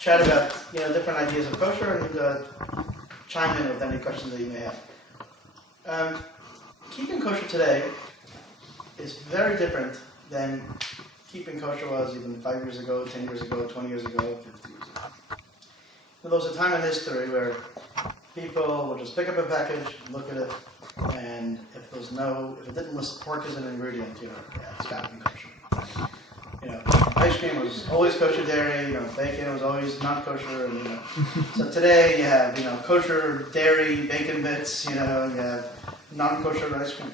chat about different ideas of kosher and chime in with any questions that you may have. Keeping kosher today is very different than keeping kosher was even 5 years ago, 10 years ago, 20 years ago, 50 years ago. There was a time in history where people would just pick up a package, look at it, and if it didn't list pork as an ingredient, it's got to be kosher. Ice cream was always kosher dairy, bacon was always not kosher, and so today you have, kosher dairy, bacon bits, you have non-kosher ice cream,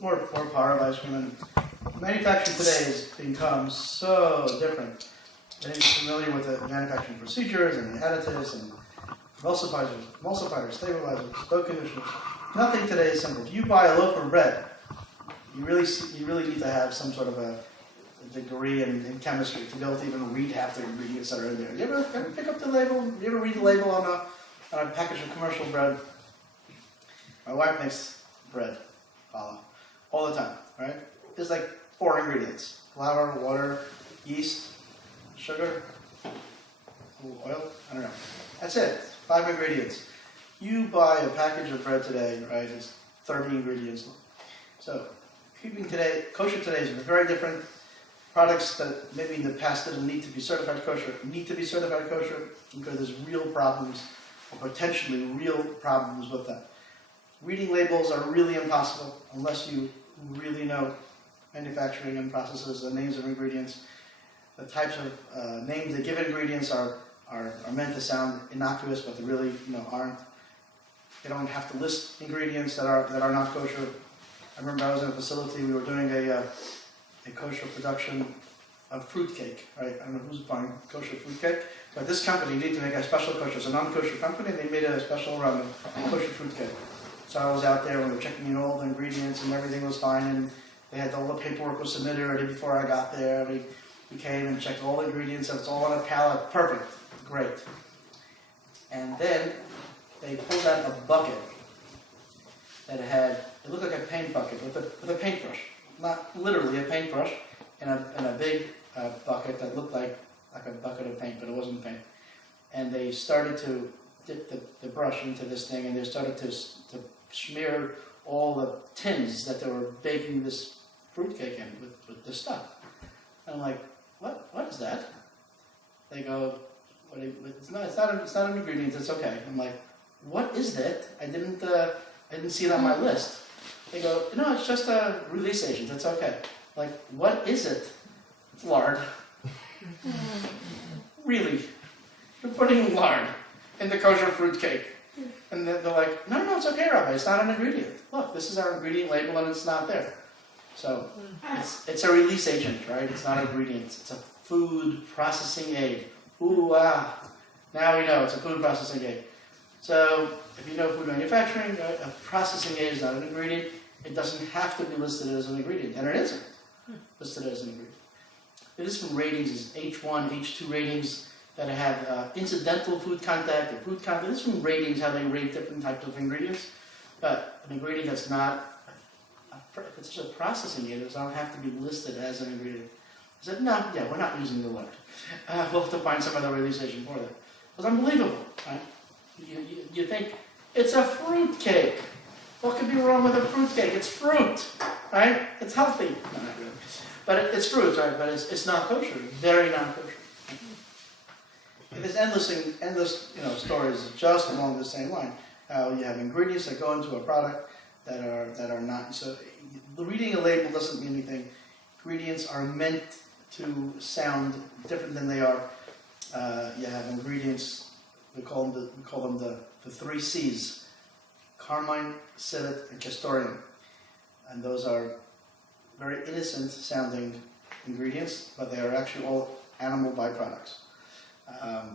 or par of ice cream, and manufacturing today has become so different. I think you're familiar with the manufacturing procedures and the additives and emulsifiers, stabilizers, dough conditioners. Nothing today is simple. If you buy a loaf of bread, you really need to have some sort of a degree in chemistry to be able to even read half the ingredients that are in there. You ever pick up the label? You ever read the label on a package of commercial bread? My wife makes bread, challah, all the time, right? There's like 4 ingredients: flour, water, yeast, sugar, oil, I don't know. That's it, 5 ingredients. You buy a package of bread today, right, it's 30 ingredients. So, kosher today is very different. Products that maybe in the past didn't need to be certified kosher need to be certified kosher because there's real problems, or potentially real problems with them. Reading labels are really impossible unless you really know manufacturing and processes, the names of ingredients. The types of names they give ingredients are meant to sound innocuous, but they really aren't. They don't have to list ingredients that are not kosher. I remember I was in a facility, we were doing a kosher production of fruitcake, right? I don't know who's buying kosher fruitcake, but this company needed to make a special kosher. It's a non-kosher company, and they made a special run of kosher fruitcake. So I was out there when we were checking in all the ingredients, and everything was fine, and they had all the paperwork was submitted already before I got there. We came and checked all the ingredients, and it's all on a pallet. Perfect. Great. And then they pulled out a bucket that it looked like a paint bucket with a paintbrush. Not literally a paintbrush, and a big bucket that looked like a bucket of paint, but it wasn't paint. And they started to dip the brush into this thing, and they started to smear all the tins that they were baking this fruitcake in with this stuff. And I'm like, what is that? They go, it's not an ingredient, it's okay. I'm like, what is that? I didn't see it on my list. They go, no, it's just a release agent, it's okay. Like, what is it? It's lard. Really? You're putting lard in the kosher fruitcake? And they're like, no, it's okay, Rabbi, it's not an ingredient. Look, this is our ingredient label and it's not there. So, it's a release agent, right? It's not an ingredient, it's a food processing aid. Now we know it's a food processing aid. So, if you know food manufacturing, a processing aid is not an ingredient. It doesn't have to be listed as an ingredient, and it isn't listed as an ingredient. The different ratings is H1, H2 ratings that have incidental food contact or food contact. There's different ratings, how they rate different types of ingredients. But an ingredient that's not, if it's just a processing aid, it doesn't have to be listed as an ingredient. I said, we're not using the word. We'll have to find some other release agent for that. It was unbelievable, right? You think, it's a fruit cake. What could be wrong with a fruit cake? It's fruit, right? It's healthy. No, not really. But it's fruit, right? But it's not kosher, very non-kosher. And there's endless stories just along the same line. How you have ingredients that go into a product that are not. So reading a label doesn't mean anything. Ingredients are meant to sound different than they are. You have ingredients. We call them the 3 C's: carmine, civet, and castoreum. And those are very innocent sounding ingredients, but they are actually all animal byproducts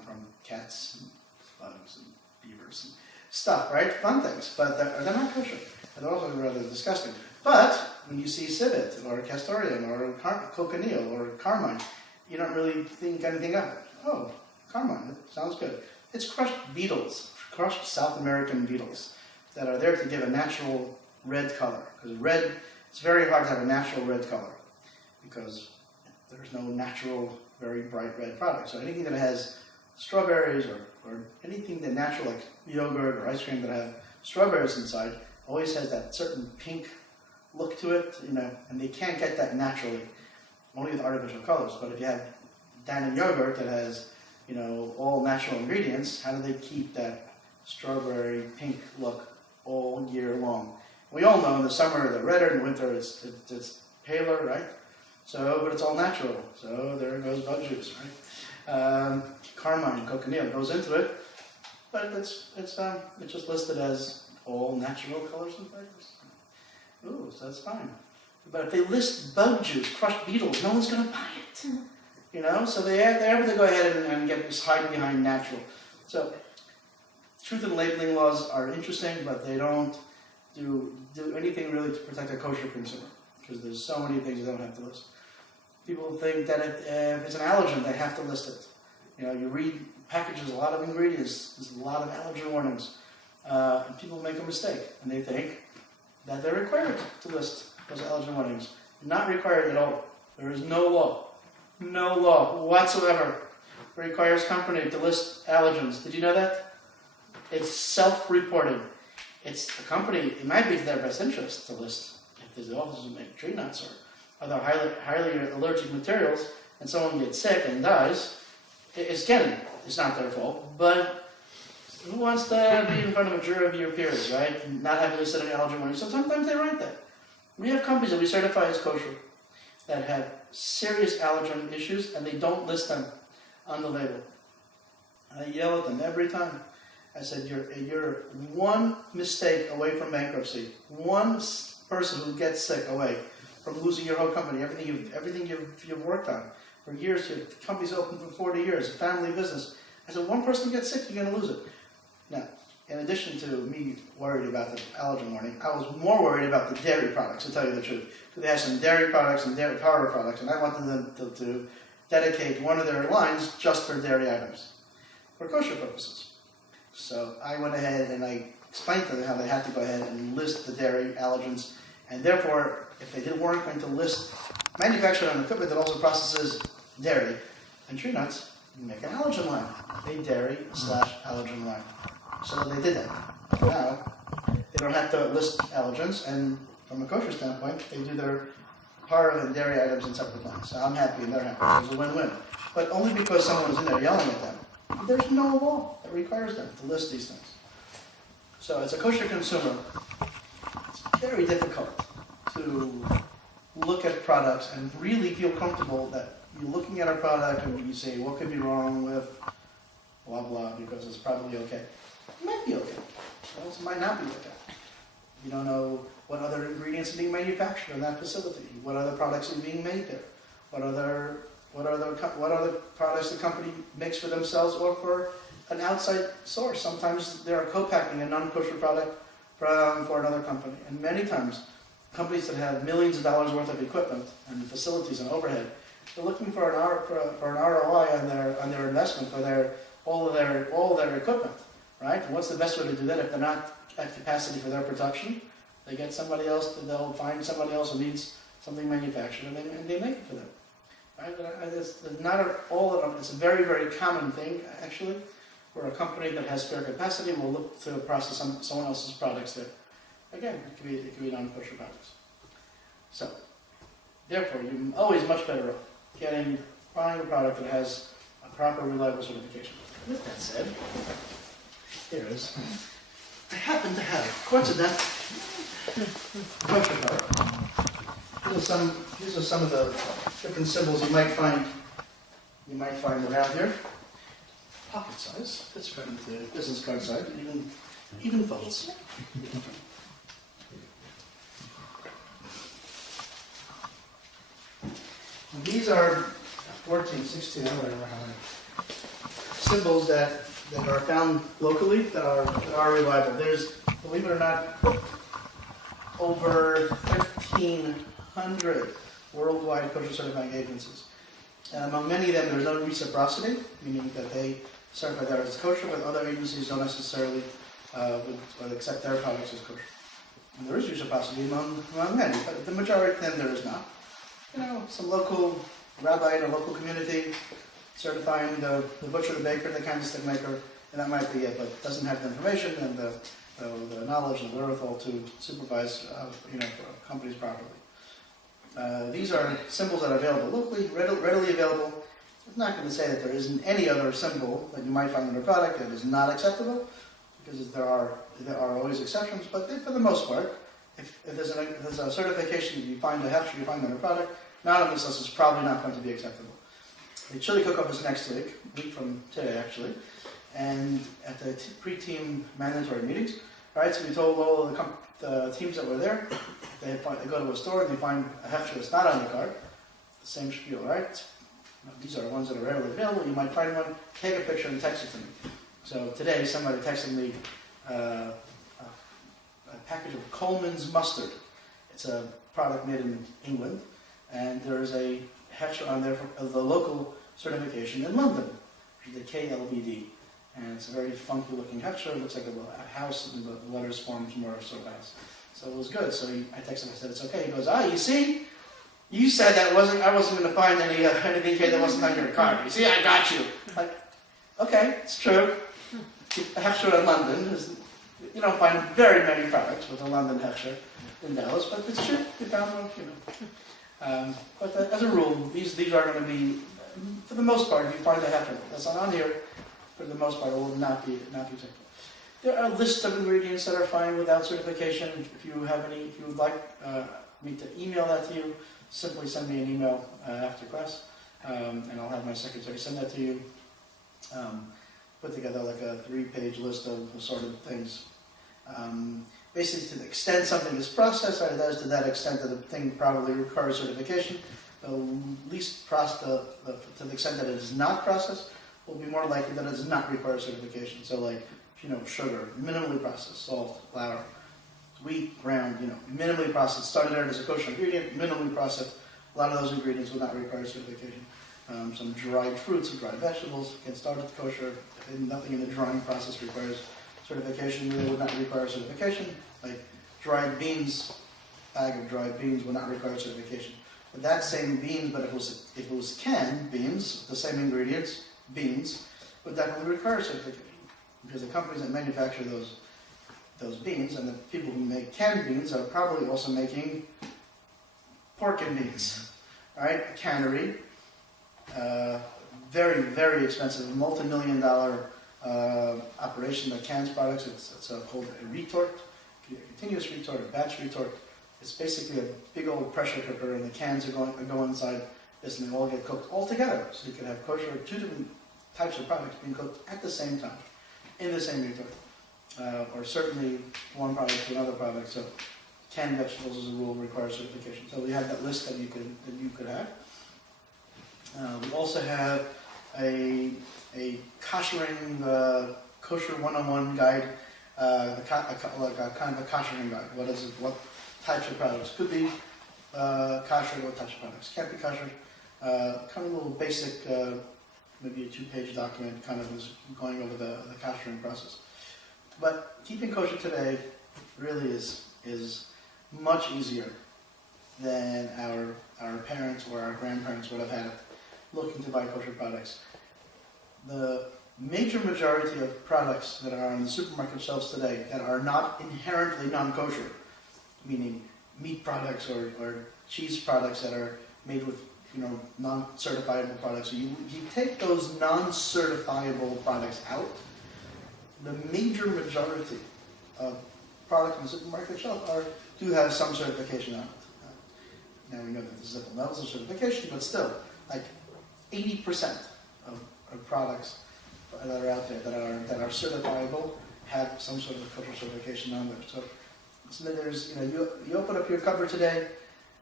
from cats, and bugs, and beavers, and stuff, right? Fun things, but they're not kosher. And they're also rather disgusting. But when you see civet, or castoreum, or cochineal, or carmine, you don't really think anything of it. Oh, carmine, that sounds good. It's crushed beetles, crushed South American beetles that are there to give a natural red color. Because red, it's very hard to have a natural red color because there's no natural very bright red products. So anything that has strawberries or anything that natural, like yogurt or ice cream that have strawberries inside, always has that certain pink look to it, and they can't get that naturally, only with artificial colors. But if you have Dannon yogurt that has, all natural ingredients, how do they keep that strawberry pink look all year long? We all know in the summer they're redder, in the winter it's paler, right? So, but it's all natural. So there goes bug juice, right? Carmine, cochineal goes into it, but it's just listed as all natural colors and flavors. Ooh, so that's fine. But if they list bug juice, crushed beetles, no one's going to buy it. So they're able to go ahead and get this hide behind natural. So truth in labeling laws are interesting, but they don't do anything really to protect a kosher consumer, because there's so many things they don't have to list. People think that if it's an allergen, they have to list it. You read packages, a lot of ingredients, there's a lot of allergen warnings, and people make a mistake, and they think that they're required to list those allergen warnings. Not required at all. There is no law whatsoever that requires company to list allergens. Did you know that? It's self-reported. It's a company, it might be to their best interest to list if there's offices who make tree nuts or other highly allergic materials, and someone gets sick and dies. It's not their fault, but who wants to be in front of a jury of your peers, right? Not having listed any allergen warnings. So sometimes they write that. We have companies that we certify as kosher that have serious allergen issues, and they don't list them on the label. And I yell at them every time. I said, you're one mistake away from bankruptcy, one person who gets sick away from losing your whole company, everything you've worked on for years. Your company's open for 40 years, a family business. I said, one person gets sick, you're going to lose it. Now, in addition to me worried about the allergen warning, I was more worried about the dairy products, to tell you the truth. Because they have some dairy products and dairy powder products, and I wanted them to dedicate one of their lines just for dairy items, for kosher purposes. So I went ahead and I explained to them how they had to go ahead and list the dairy allergens, and therefore, if they weren't going to list manufactured on equipment that also processes dairy and tree nuts, make an allergen line, a dairy/allergen line. So they did that. Now, they don't have to list allergens, and from a kosher standpoint, they do their parve and dairy items in separate lines. So I'm happy and they're happy. It's a win-win. But only because someone was in there yelling at them. There's no law that requires them to list these things. So as a kosher consumer, it's very difficult to look at products and really feel comfortable that you're looking at a product and you say, what could be wrong with blah, blah, because it's probably okay. It might be okay. It also might not be okay. You don't know what other ingredients are being manufactured in that facility, what other products are being made there, what other products the company makes for themselves or for an outside source. Sometimes they are co-packing a non-kosher product for another company. And many times, companies that have millions of dollars worth of equipment and facilities and overhead, they're looking for an ROI on their investment for all of their equipment, right? And what's the best way to do that if they're not at capacity for their production? They get somebody else. They'll find somebody else who needs something manufactured, and they make it for them. Right? It's a very, very common thing, actually, where a company that has spare capacity will look to process someone else's products there. Again, it could be non-kosher products. So, therefore, you're always much better off buying a product that has a proper, reliable certification. With that said, here it is. I happen to have, coincidentally, kosher product. These are some of the different symbols you might find around here. Pocket size. This right into the business card side. Even folds. These are 14, 16, I don't remember how many symbols that are found locally that are reliable. There's, believe it or not, over 1,500 worldwide kosher certifying agencies. And among many of them, there's no reciprocity, meaning that they certify theirs as kosher, but other agencies don't necessarily would accept their products as kosher. And there is reciprocity among many, but the majority of them there is not. Some local rabbi in a local community certifying the butcher, the baker, the candlestick maker, and that might be it, but doesn't have the information and the knowledge and the wherewithal to supervise companies properly. These are symbols that are available locally, readily available. I'm not going to say that there isn't any other symbol that you might find in a product that is not acceptable, because there are always exceptions, but for the most part, if there's a certification, you find a hefsher, you find in a product, not on this list is probably not going to be acceptable. The chili cook-off is next week from today actually, and at the pre-team mandatory meetings, right? So we told all the teams that were there, they go to a store and they find a hefsher that's not on the card, the same spiel, right? These are ones that are readily available. You might find one, take a picture and text it to me. So today somebody texted me a package of Coleman's mustard. It's a product made in England, and there is a hefsher on there for the local certification in London, which is the KLBD. And it's a very funky looking hefsher. It looks like a house, and the letters forms more of sort of house. So it was good. So I texted him, I said, it's okay. He goes, you see? You said I wasn't going to find anything here that wasn't on your card. You see, I got you. Like, okay, it's true. A hefsher in London you don't find very many products with a London hefsher in Dallas, but it's true. You found one, but as a rule, these are going to be, for the most part, if you find a hefsher that's not on here, for the most part, it will not be acceptable. There are lists of ingredients that are fine without certification. If you would like me to email that to you, simply send me an email after class, and I'll have my secretary send that to you. Put together like a 3-page list of assorted things. Basically, to the extent something is processed, or it does to that extent that the thing probably requires certification, the least to the extent that it is not processed, will be more likely that it does not require certification. So like, sugar, minimally processed, salt, flour, wheat, ground, minimally processed, started out as a kosher ingredient, minimally processed. A lot of those ingredients will not require certification. Some dried fruits and dried vegetables can start at kosher. Nothing in the drying process requires certification. They would not require certification. Like dried beans, bag of dried beans would not require certification. But that same beans, but if it was canned beans, the same ingredients, beans, would definitely require certification. Because the companies that manufacture those beans and the people who make canned beans are probably also making pork and beans. All right, a cannery, very, very expensive, multi-million-dollar operation that cans products. It's called a retort, a continuous retort, a batch retort. It's basically a big old pressure cooker, and the cans go inside this, and they all get cooked all together. So you can have kosher, 2 different types of products being cooked at the same time, in the same retort. Or certainly one product to another product. So canned vegetables, as a rule, require certification. So we have that list that you could have. We also have a koshering kosher 101 guide, kind of a koshering guide. What types of products could be kosher? What types of products can't be kosher? Kind of a little basic, maybe a 2-page document, kind of is going over the koshering process. But keeping kosher today really is much easier than our parents or our grandparents would have had it looking to buy kosher products. The major majority of products that are on the supermarket shelves today that are not inherently non-kosher, meaning meat products or cheese products that are made with non-certifiable products. So you take those non-certifiable products out, the major majority of products on the supermarket shelf do have some certification on it. Now we know that there's different levels of certification, but still, like 80% of products that are out there that are certifiable have some sort of kosher certification on there. So there's, you open up your cupboard today,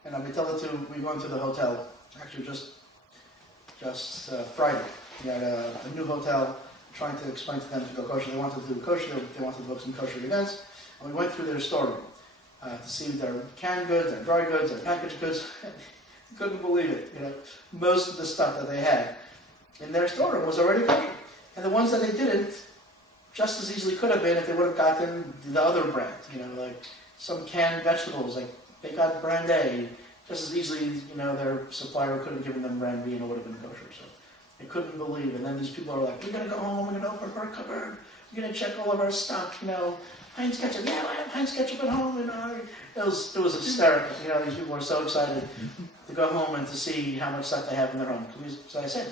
and I'll be telling you, we went to the hotel, actually just Friday. We had a new hotel, trying to explain to them to go kosher. They wanted to do kosher, they wanted to book some kosher events, and we went through their storeroom to see their canned goods, their dry goods, their packaged goods. Couldn't believe it. Most of the stuff that they had in their storeroom was already kosher. And the ones that they didn't, just as easily could have been if they would have gotten the other brand. Like some canned vegetables, like they got brand A, just as easily, their supplier could have given them brand B and it would have been kosher. So they couldn't believe. And then these people are like, we're going to go home, we're going to open our cupboard, we're going to check all of our stuff, Heinz ketchup, yeah, I have Heinz ketchup at home. It was hysterical. These people are so excited to go home and to see how much stuff they have in their home. So I said,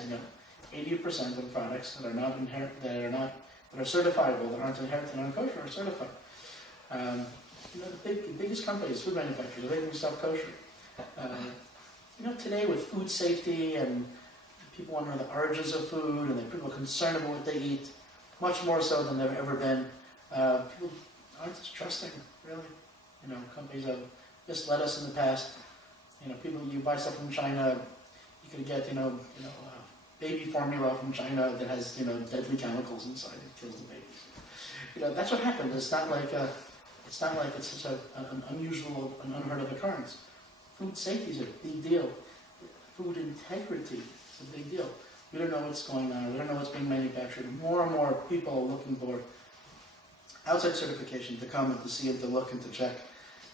80% of products that are not inherent, that are certifiable, that aren't inherent and non-kosher are certified. The biggest companies, food manufacturers, are making stuff kosher. Today with food safety and people want to know the origins of food and people are concerned about what they eat, much more so than they've ever been. People aren't as trusting, really. Companies have misled us in the past. People, you buy stuff from China, you can get, baby formula from China that has, deadly chemicals inside. It kills the babies. That's what happened. It's not like it's such an unusual, an unheard of occurrence. Food safety is a big deal. Food integrity is a big deal. We don't know what's going on. We don't know what's being manufactured. More and more people are looking for outside certification to come and to see and to look and to check.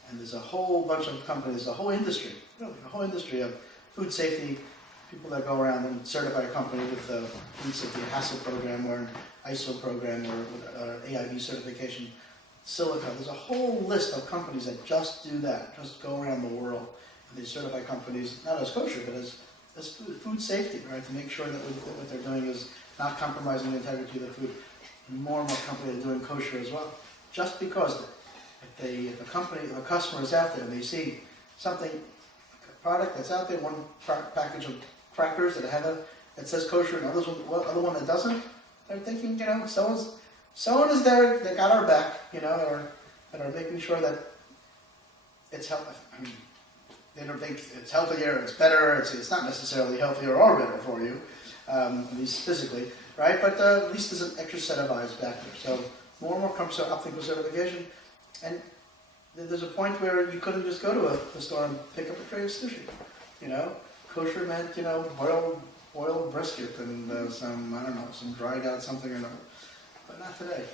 And there's a whole bunch of companies, a whole industry, really, a whole industry of food safety, people that go around and certify a company with a food safety HACCP program or an ISO program or AIB certification, Silica. There's a whole list of companies that just do that, just go around the world. And they certify companies, not as kosher, but as food safety, right? To make sure that what they're doing is not compromising the integrity of the food. And more companies are doing kosher as well. Just because if a customer is out there and they see something, a product that's out there, one package of crackers that says kosher and other one that doesn't, they're thinking, someone is there, they got our back, that are making sure that it's healthy. They don't think it's healthier, it's better, it's not necessarily healthier or better for you, at least physically, right? But at least there's an extra set of eyes back there. So more and more companies are opting for certification. And there's a point where you couldn't just go to a store and pick up a tray of sushi. Kosher meant, boiled brisket and some dried out something or another. But not today,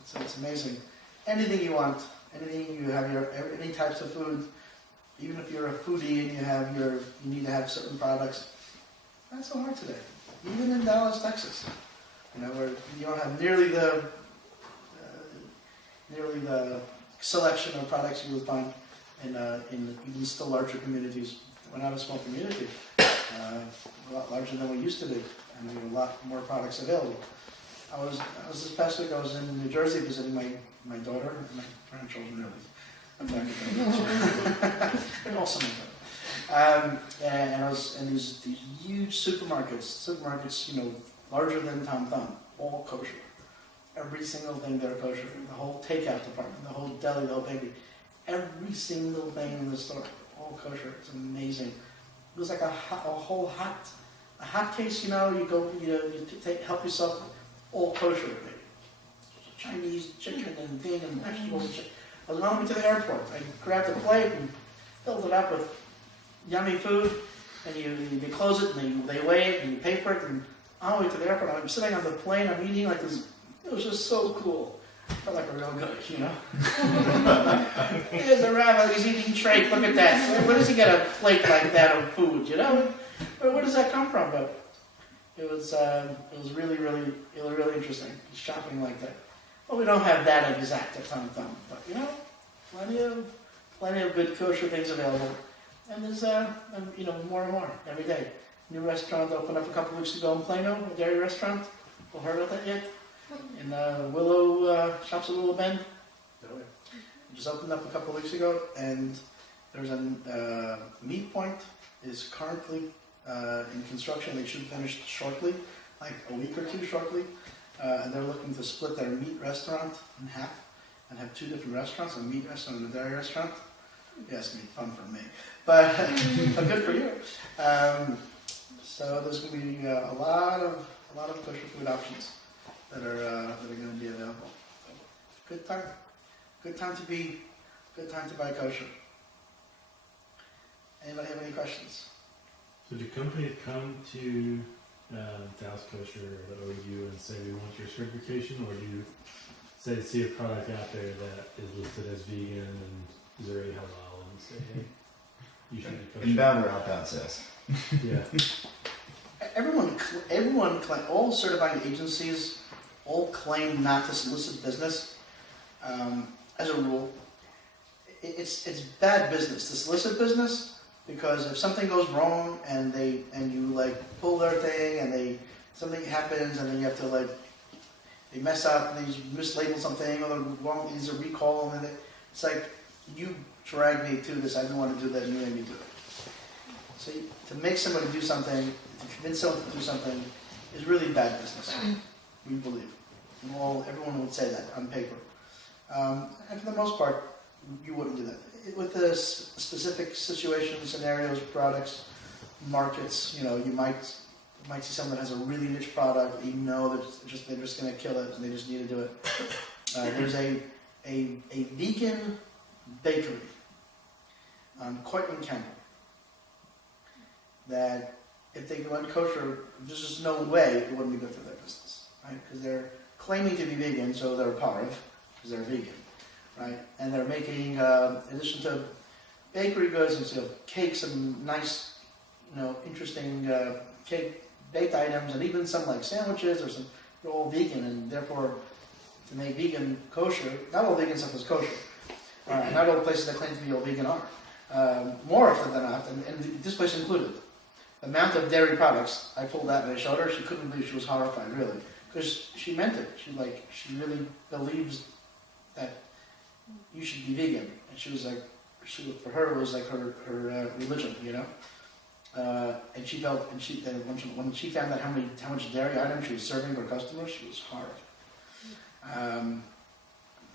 It's amazing. Anything you want, anything you have any types of food, even if you're a foodie and you need to have certain products, not so hard today. Even in Dallas, Texas, where you don't have nearly the selection of products you would find in even still larger communities. We're not a small community, a lot larger than we used to be, and we have a lot more products available. I was this past week. I was in New Jersey visiting my daughter and my grandchildren. Really, I'm and also my daughter. And I was in these huge supermarkets, larger than Tom Thumb, all kosher. Every single thing they're kosher. The whole takeout department, the whole deli, the whole bakery, every single thing in the store, all kosher. It's amazing. It was like a whole hot case. You go, help yourself. All kosher, Chinese chicken and thing and vegetables. I was on my way to the airport. I grabbed a plate and filled it up with yummy food, and they close it and they weigh it and you pay for it. And on the way to the airport, I'm sitting on the plane. I'm eating like this. It was just so cool. I felt like a real good, Here's a rabbi. He's eating treif. Look at that. Where does he get a plate like that of food? Where does that come from? But it was really interesting. Shopping like that. Well, we don't have that exact at Tom Thumb, but plenty of good kosher things available. And there's more and more every day. New restaurant opened up a couple weeks ago in Plano, a dairy restaurant. Have you heard about that yet? In Shops at Willow Bend. It just opened up a couple weeks ago, and there's a meat point is currently in construction. They should finish shortly, like a week or two shortly. And they're looking to split their meat restaurant in half and have two different restaurants, a meat restaurant and a dairy restaurant. Yeah, it's going to be fun for me, but good for you. So there's going to be a lot of kosher food options that are going to be available. So, good time to buy kosher. Anybody have any questions? So do companies come to Dallas Kosher or the OU and say we want your certification, or do you see a product out there that is listed as vegan and is already halal and say, hey? you should be kosher. Inbound or outbound sales? Yeah. Everyone claim, all certifying agencies all claim not to solicit business. As a rule, it's bad business to solicit business, because if something goes wrong and you like pull their thing and something happens and then you have to like they mess up and they mislabel something or there's a recall and it's like you dragged me to this. I didn't want to do that and you made me do it. So to make somebody do something, to convince someone to do something, is really bad business. We believe. Everyone would say that on paper. And for the most part, you wouldn't do that. With the specific situations, scenarios, products, markets, you might see someone that has a really niche product, you know that they're just going to kill it and they just need to do it. There's a vegan bakery on Courtney Campbell that if they went kosher, there's just no way it wouldn't be good for their business, right? Because they're claiming to be vegan, so they're parv, because they're vegan, right? And they're making, in addition to bakery goods and cakes and nice, interesting cake baked items, and even some like sandwiches or some, they're all vegan, and therefore to make vegan kosher, not all vegan stuff is kosher. Not all places that claim to be all vegan are. More often than not, and this place included. The amount of dairy products I pulled out and I showed her, she couldn't believe, she was horrified, really. Because she meant it. She really believes that you should be vegan. And she was like, for her it was like her religion, and she felt, and when she found out how much dairy items she was serving her customers, she was horrified.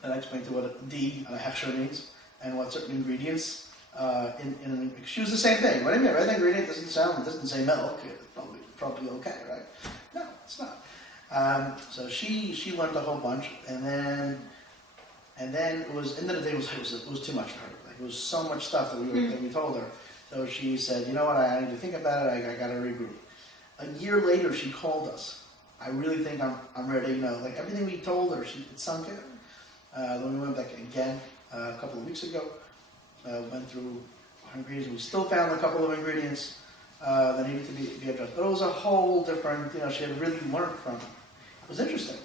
And I explained to her what D on a hechsher means and what certain ingredients she was the same thing. What do you mean? Right? The ingredient doesn't say milk. It's probably okay, right? No, it's not. So she learned a whole bunch, and then it was end of the day it was too much for her. Like it was so much stuff that we told her. So she said, you know what? I need to think about it. I got to regroup. A year later, she called us. I really think I'm ready. Like everything we told her, it sunk in. Then we went back again a couple of weeks ago. Went through ingredients. We still found a couple of ingredients that needed to be addressed. But it was a whole different, she had really learned from it. It was interesting,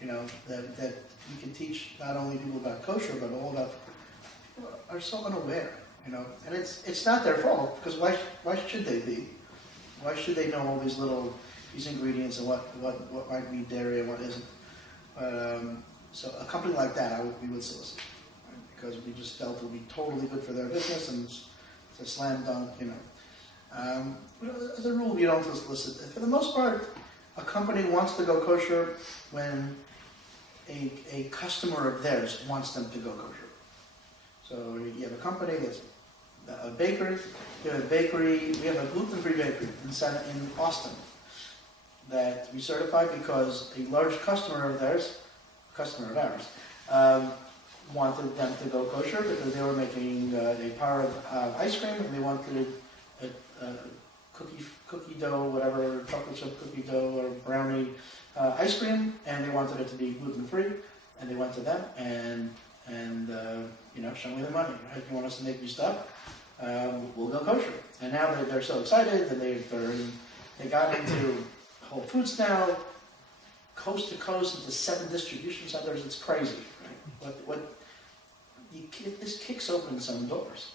that you can teach not only people about kosher, but all about people are so unaware, and it's not their fault, because why should they be? Why should they know all these ingredients and what might be dairy and what isn't? So a company like that, we would solicit. Because we just felt it would be totally good for their business, and it's a slam dunk, As a rule, we don't solicit. For the most part, a company wants to go kosher when a customer of theirs wants them to go kosher. So you have a company that's a bakery. We have a gluten-free bakery in Austin that we certified because a large customer of ours, wanted them to go kosher because they were making a par of ice cream, and they wanted a cookie dough, whatever, chocolate chip cookie dough or brownie ice cream, and they wanted it to be gluten-free, and they went to them and show me the money. Right? If you want us to make you stuff, we'll go kosher. And now they're so excited, and they got into Whole Foods now, coast to coast, into 7 distribution centers. It's crazy. Right? This kicks open some doors,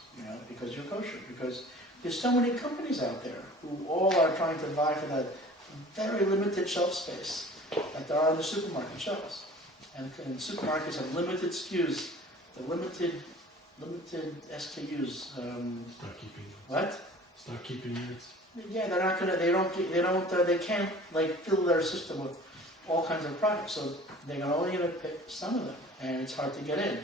because you're kosher. Because there's so many companies out there who all are trying to vie for that very limited shelf space, like there are on the supermarket shelves. And supermarkets have limited SKUs, the limited SKUs. Stock keeping. What? Stock keeping units. Yeah, they're not gonna. They can't fill their system with all kinds of products. So they're only gonna pick some of them, and it's hard to get in.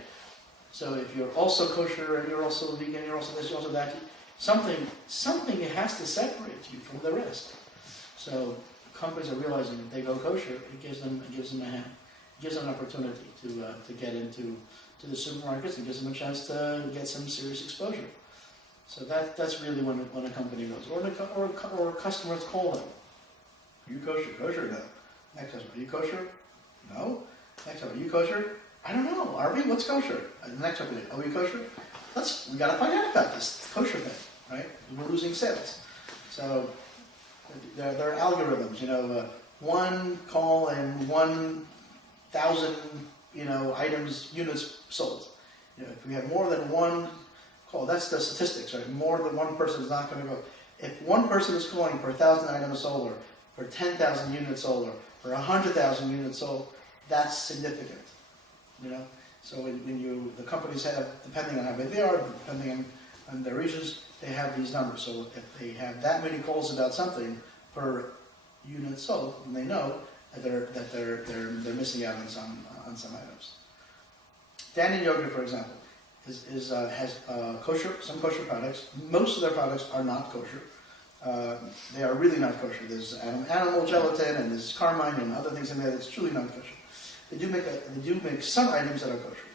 So if you're also kosher and you're also vegan, you're also this, you're also that, something has to separate you from the rest. So companies are realizing if they go kosher, it gives them a hand, it gives them an opportunity to get into the supermarkets, and gives them a chance to get some serious exposure. So that's really when a company goes, or customers call them. Are you kosher? Kosher? No. Next customer, are you kosher? No. Next customer, are you kosher? I don't know. Are we? What's kosher? The next company, are we kosher? We gotta find out about this kosher thing. right? We're losing sales. So there are algorithms, one call and 1,000, items, units sold. If we have more than one call, that's the statistics, right? More than one person is not going to go. If one person is calling for 1,000 items sold, or for 10,000 units sold, or for 100,000 units sold, that's significant. So when the companies have, depending on how big they are, depending on their regions, they have these numbers. So if they have that many calls about something per unit sold, then they know that they're missing out on some items. Dannon yogurt, for example, has some kosher products. Most of their products are not kosher. They are really not kosher. There's animal gelatin and there's carmine and other things in there that's truly not kosher. They do make some items that are kosher.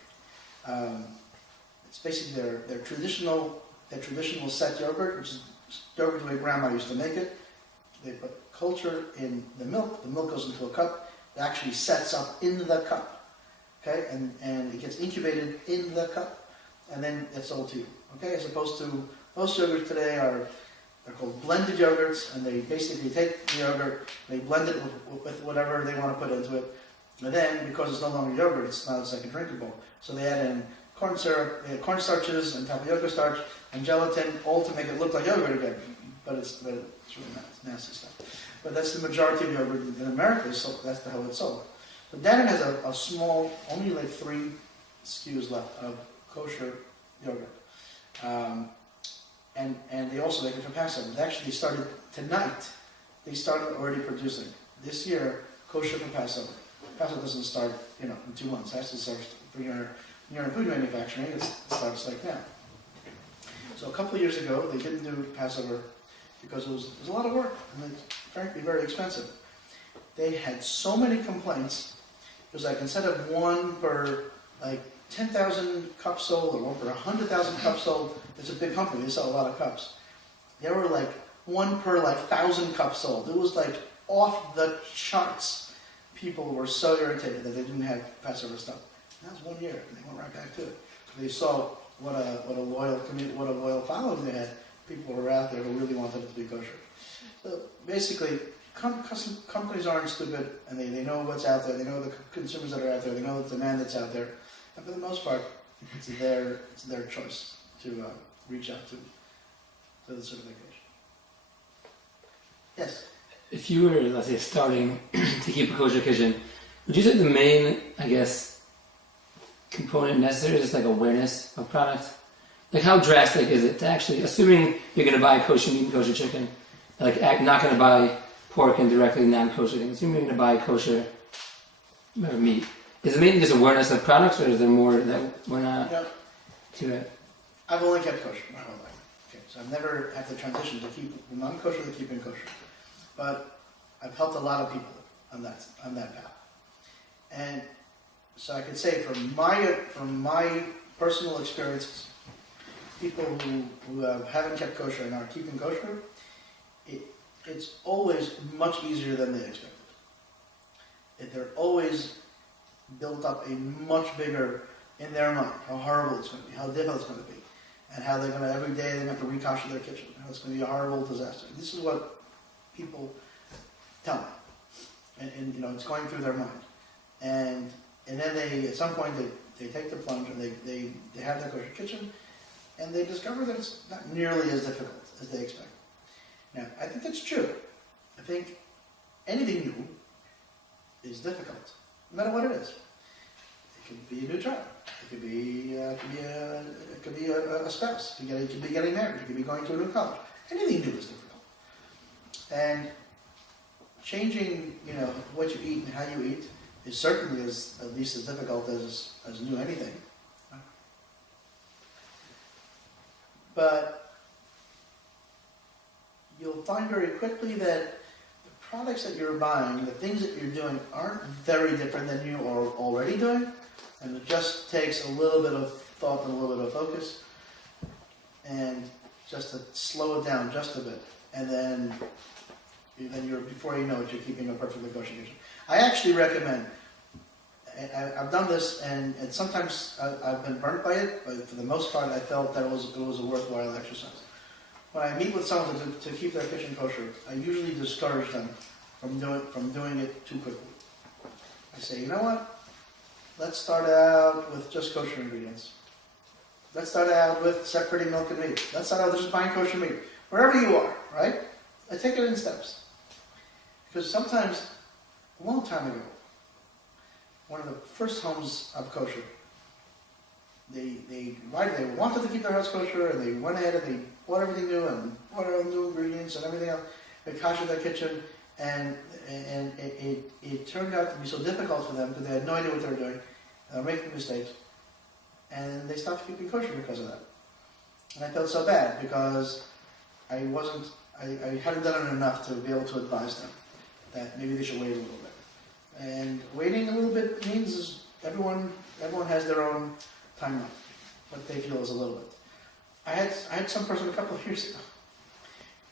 It's basically their traditional set yogurt, which is yogurt the way Grandma used to make it. They put culture in the milk. The milk goes into a cup. It actually sets up in the cup, okay, and it gets incubated in the cup, and then it's sold to you, okay. As opposed to most yogurts today they're called blended yogurts, and they basically take the yogurt, they blend it with whatever they want to put into it. And then, because it's no longer yogurt, it's not a second drinkable. So they add in corn syrup, corn starches, and tapioca starch, and gelatin, all to make it look like yogurt again. But it's really nasty stuff. But that's the majority of yogurt in America, so that's how it's sold. So Dannon has a small, only like 3 SKUs left of kosher yogurt. And they also make it for Passover. They started tonight. They started already producing. This year, kosher for Passover. Passover doesn't start, in 2 months. It has to start for your food manufacturing. It starts like now. So a couple of years ago, they didn't do Passover because it was a lot of work and it's frankly very expensive. They had so many complaints. It was like instead of one per 10,000 cups sold or one per 100,000 cups sold, it's a big company. They sell a lot of cups. There were one per 1,000 cups sold. It was off the charts. People were so irritated that they didn't have Passover stuff. And that was 1 year, and they went right back to it. They saw what a loyal following they had. People were out there who really wanted it to be kosher. So basically, companies aren't stupid, and they know what's out there. They know the consumers that are out there. They know the demand that's out there. And for the most part, it's their choice to reach out to the certification. Yes. If you were, let's say, starting to keep a kosher kitchen, would you say the main, component necessary is awareness of product? How drastic is it to actually, assuming you're going to buy kosher meat and kosher chicken, not going to buy pork and directly non-kosher things, assuming you're going to buy kosher meat, is it mainly just awareness of products, or is there more that we're not to it? I've only kept kosher my whole life. Okay, so I've never had to transition to keep non-kosher to keeping kosher. But I've helped a lot of people on that path. And so I could say from my personal experiences, people who haven't kept kosher and are keeping kosher, it's always much easier than they expected. They're always built up a much bigger, in their mind, how horrible it's going to be, how difficult it's going to be, and how they're going to, every day they're going to have to re-kosher their kitchen, how it's going to be a horrible disaster. This is what people tell me. And it's going through their mind. And then they, at some point, they take the plunge and they have their kosher kitchen, and they discover that it's not nearly as difficult as they expect. Now, I think that's true. I think anything new is difficult, no matter what it is. It could be a new job. It could be a spouse. It could be getting married. It could be going to a new college. Anything new is difficult. And changing, what you eat and how you eat is certainly at least as difficult as new anything. But you'll find very quickly that the products that you're buying, the things that you're doing, aren't very different than you are already doing, and it just takes a little bit of thought and a little bit of focus, and just to slow it down just a bit, and then you're, before you know it, you're keeping a perfectly kosher kitchen. I actually recommend. I've done this, and sometimes I've been burnt by it, but for the most part, I felt that it was a worthwhile exercise. when I meet with someone to keep their kitchen kosher, I usually discourage them from doing it too quickly. I say, you know what? Let's start out with just kosher ingredients. Let's start out with separating milk and meat. Let's start out with just buying kosher meat. Wherever you are, right? I take it in steps. Because sometimes, a long time ago, one of the first homes of kosher, they wanted to keep their house kosher, and they went ahead and they bought everything new and bought all new ingredients and everything else. They koshered their kitchen, and it turned out to be so difficult for them because they had no idea what they were doing. They were making mistakes, and they stopped keeping kosher because of that. And I felt so bad because I hadn't done it enough to be able to advise them that maybe they should wait a little bit. And waiting a little bit means everyone has their own timeline, what they feel is a little bit. I had some person a couple of years ago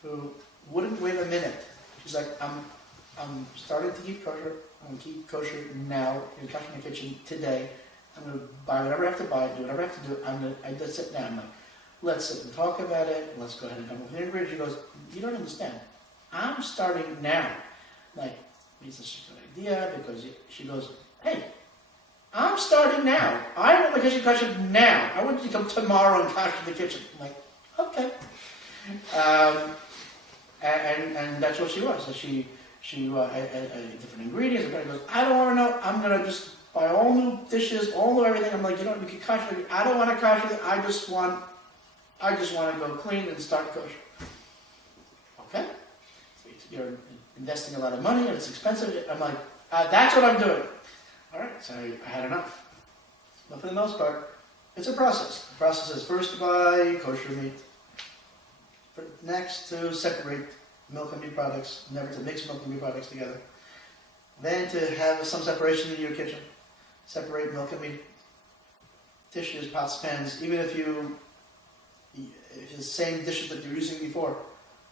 who wouldn't wait a minute. She's like, I'm starting to keep kosher. I'm going to keep kosher now. In my kitchen today. I'm going to buy whatever I have to buy, do whatever I have to do. I just sit down. I'm like, let's sit and talk about it. Let's go ahead and come up with the ingredients. She goes, you don't understand. I'm starting now. Like, it's such a good idea because she goes, hey, I'm starting now. I want my kitchen kosher now. I want you to come tomorrow and kosher the kitchen. I'm like, okay. And that's what she was. So she had different ingredients. Everybody goes, I don't want to know. I'm going to just buy all new dishes, all new everything. I'm like, you know, you can kosher. I don't want to kosher. I just want to go clean and start kosher. Okay. So you're investing a lot of money and it's expensive. I'm like, that's what I'm doing. All right. So I had enough. But for the most part, it's a process. The process is first to buy kosher meat. Next, to separate milk and meat products, never to mix milk and meat products together. Then to have some separation in your kitchen. Separate milk and meat. Dishes, pots, pans, even if it's the same dishes that you're using before.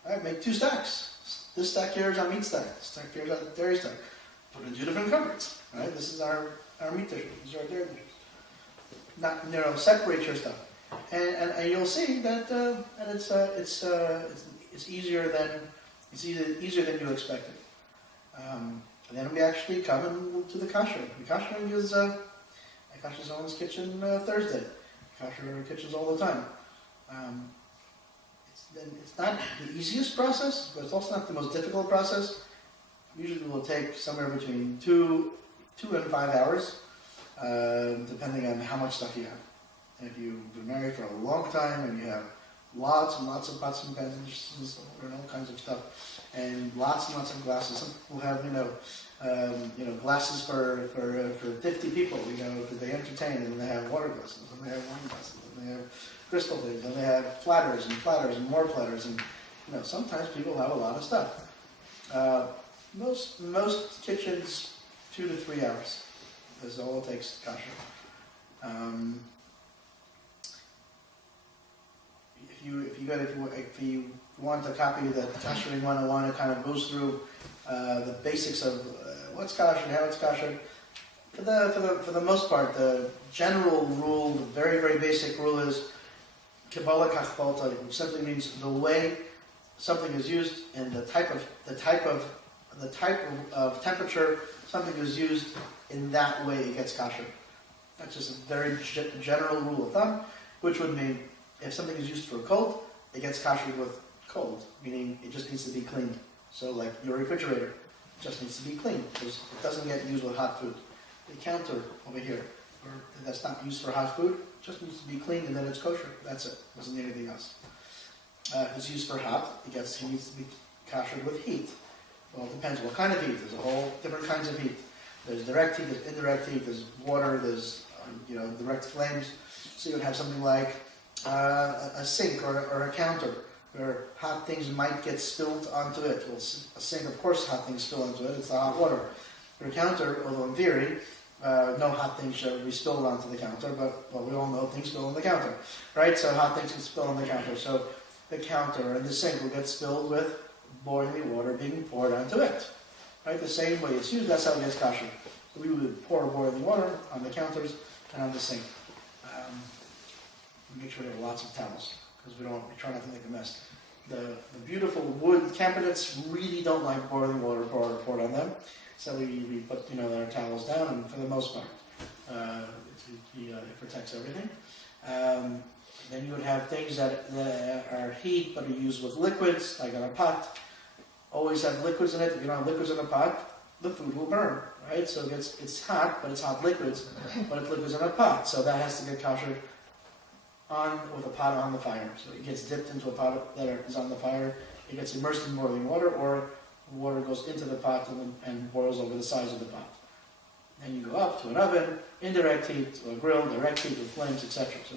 All right, make 2 stacks. This stack here is our meat stack. This stack here is our dairy stack. Put it in 2 different cupboards. All right, this is our meat dishes. These are our dairy dishes. Separate your stuff. And you'll see that it's easier than you expected. And then we actually come to the kosher. The koshering is I kosher someone's kitchen Thursday. Kosher kitchens all the time. It's not the easiest process, but it's also not the most difficult process. Usually it will take somewhere between 2 and 5 hours, depending on how much stuff you have. If you've been married for a long time and you have lots and lots of pots and pans and dishes and all kinds of stuff, and lots of glasses. Some people have glasses for 50 people. That they entertain, and they have water glasses, and they have wine glasses, and they have crystal things, and they have platters and more platters, and sometimes people have a lot of stuff. Most kitchens 2 to 3 hours. That's all it takes to kosher. If you want a copy of the Koshering 101, it kind of goes through the basics of what's kosher and how it's kosher. For the most part, the general rule, the very, very basic rule is Kabbalah Kachbalta, which simply means the way something is used and the type of temperature something is used, in that way it gets kosher. That's just a very general rule of thumb, which would mean if something is used for cold, it gets kosher with cold, meaning it just needs to be cleaned. So like your refrigerator just needs to be cleaned because it doesn't get used with hot food. The counter over here, that's not used for hot food, just needs to be cleaned and then it's kosher. That's it. Doesn't need anything else. If it's used for hot, it needs to be kosher with heat. Well, it depends what kind of heat. There's a whole different kinds of heat. There's direct heat, there's indirect heat, there's water, there's direct flames. So you would have something like a sink or a counter where hot things might get spilled onto it. Well, a sink, of course, hot things spill onto it. It's the hot water. For a counter, although in theory, no hot things should be spilled onto the counter, but we all know things spill on the counter, right? So hot things can spill on the counter. So the counter and the sink will get spilled with boiling water being poured onto it, right? The same way it's used, that's how it gets kosher. So we would pour boiling water on the counters and on the sink. Make sure we have lots of towels because we try not to make a mess. the beautiful wood cabinets really don't like boiling water poured on them. So we put our towels down, and for the most part, it protects everything. Then you would have things that are heat but are used with liquids, like in a pot. Always have liquids in it. If you don't have liquids in a pot, the food will burn, right? So it's hot, but it's hot liquids, but it's liquids in a pot. So that has to get kosher with a pot on the fire. So it gets dipped into a pot that is on the fire. It gets immersed in boiling water, or water goes into the pot and boils over the sides of the pot. Then you go up to an oven, indirect heat, to a grill, direct heat with flames, etc. So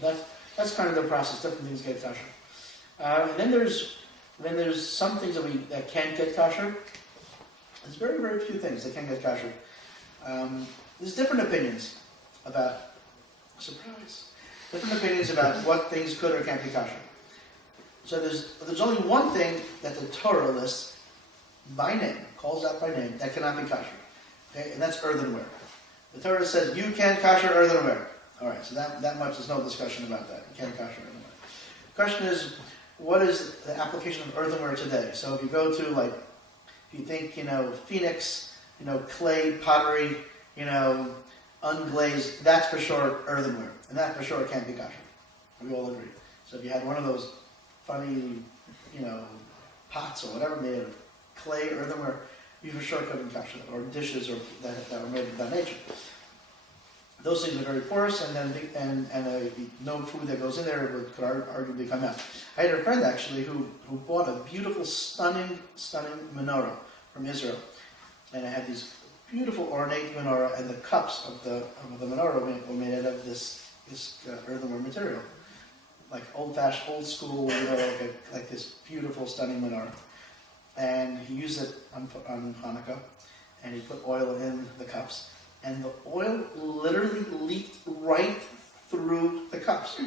that's kind of the process. Different things get kosher. And then there's some things that can't get kosher. There's very, very few things that can get kosher. There's different opinions about, different opinions about what things could or can't be kosher. So there's only one thing that the Torah lists by name, calls out by name, that cannot be kosher. Okay, and that's earthenware. The Torah says you can't kosher earthenware. All right, so that much, there's no discussion about that. You can't kosher earthenware. The question is, what is the application of earthenware today? So if you go to, like, if you think, Phoenix, clay, pottery, unglazed, that's for sure earthenware. And that for sure can't be kosher. We all agree. So if you had one of those funny, pots or whatever made of clay, earthenware, you for sure couldn't kosher that, or dishes that were made of that nature. Those things are very porous, and no food that goes in there could arguably come out. I had a friend actually who bought a beautiful, stunning menorah from Israel, and it had these beautiful ornate menorah, and the cups of the menorah were made out of this earthenware material, like old-fashioned, old school, like this beautiful, stunning menorah. And he used it on Hanukkah, and he put oil in the cups. And the oil literally leaked right through the cups.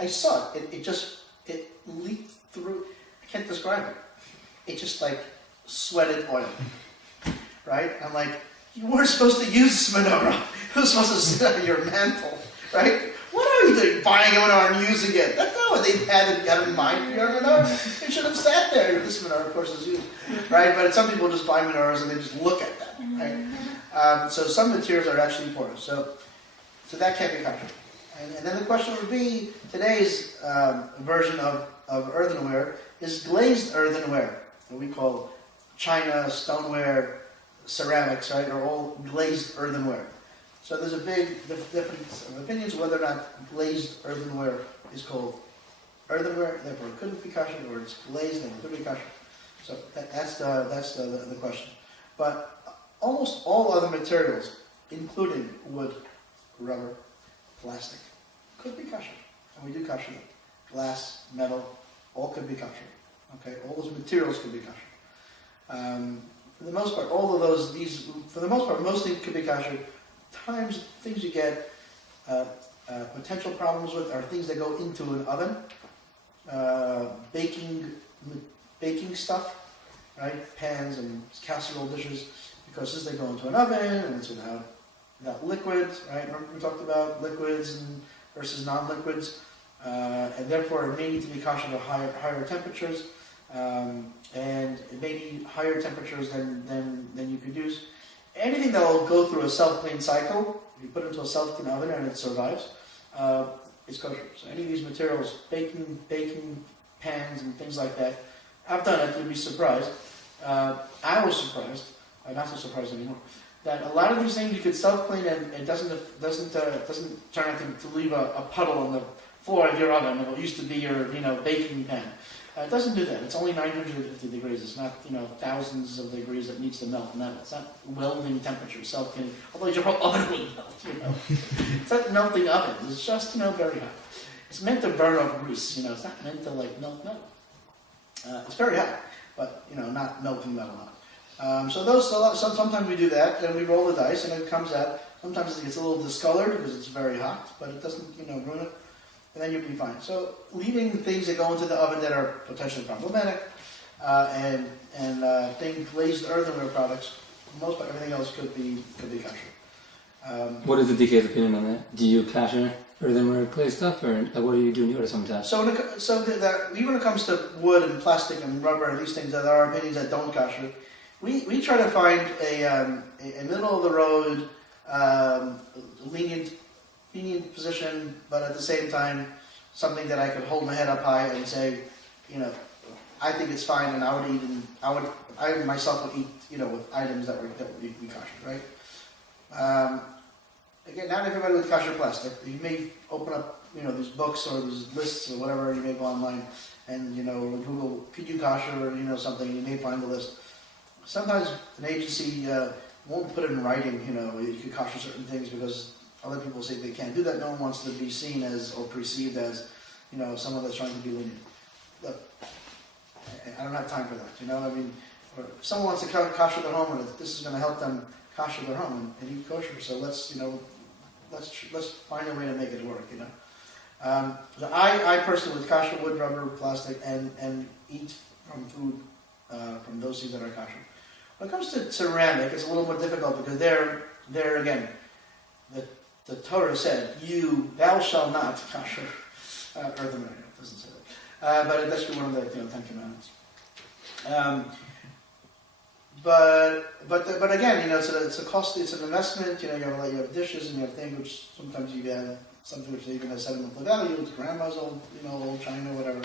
I saw it. It leaked through. I can't describe it. It just like sweated oil, right? I'm like, you weren't supposed to use this menorah. It was supposed to sit on your mantle, right? What are you doing, buying a menorah and using it? That's not what they had in mind for your menorah. It should have sat there. This menorah, of course, is used, right? But some people just buy menorahs and they just look at them, right? So some materials are actually porous. So that can't be kosher. And then the question would be, today's version of earthenware is glazed earthenware, what we call china, stoneware, ceramics, right, are all glazed earthenware. So there's a big difference of opinions whether or not glazed earthenware is called earthenware, therefore it couldn't be kosher, or it's glazed and it could be kosher. So that's the question. But almost all other materials, including wood, rubber, plastic, could be kosher. And we do kosher them. Glass, metal, all could be kosher. Okay, all those materials could be kosher. For the most part, most things could be kosher. Times things you get potential problems with are things that go into an oven, baking stuff, right? Pans and casserole dishes, because since they go into an oven and it's without liquids, right? Remember we talked about liquids versus non-liquids, and therefore it may need to be kosher at higher temperatures, and it may need higher temperatures than you could use. Anything that will go through a self-clean cycle, if you put it into a self-clean oven and it survives, is kosher. So any of these materials, baking pans and things like that, I've done it, you'd be surprised. I was surprised, not so surprised anymore, that a lot of these things you could self-clean and it doesn't turn out to leave a puddle on the floor of your oven. It used to be your baking pan. It doesn't do that. It's only 950 degrees. It's not thousands of degrees that needs to melt metal. It's not welding temperature, self-cleaning. Although your whole oven will melt. It's not melting oven. It's just very hot. It's meant to burn off grease. It's not meant to melt metal. It's very hot, but not melting metal hot. So sometimes we do that, and we roll the dice, and it comes out. Sometimes it gets a little discolored because it's very hot, but it doesn't ruin it. And then you'll be fine. So leaving things that go into the oven that are potentially problematic, and things glazed earthenware products, for the most part everything else could be kosher. What is the DK's opinion on that? Do you kosher earthenware, clay stuff, or like, what do you do when you order something? So even when it comes to wood and plastic and rubber and these things that are opinions that don't kosher, we try to find a middle of the road, lenient position, but at the same time something that I could hold my head up high and say, I think it's fine, and I myself would eat, with items that would be kosher, right? Again, not everybody with kosher plastic. You may open up, these books or these lists or whatever. You may go online and Google could you kosher or something. You may find the list. Sometimes an agency won't put it in writing. You could kosher certain things because other people say they can't do that. No one wants to be seen as or perceived as someone that's trying to be lenient. Look, I don't have time for that. Or if someone wants to kosher their home, and this is going to help them kosher their home and eat kosher. So let's find a way to make it work. So I personally would kosher wood, rubber, plastic, and eat from food from those things that are kosher. When it comes to ceramic, it's a little more difficult because there again, the Torah said, thou shalt not kosher earthenware. It doesn't say that, but that should be one of the 10 Commandments. But again, it's a costly, it's an investment. You have dishes and you have things which sometimes you have something which even has sentimental value. It's grandma's old, old china, whatever.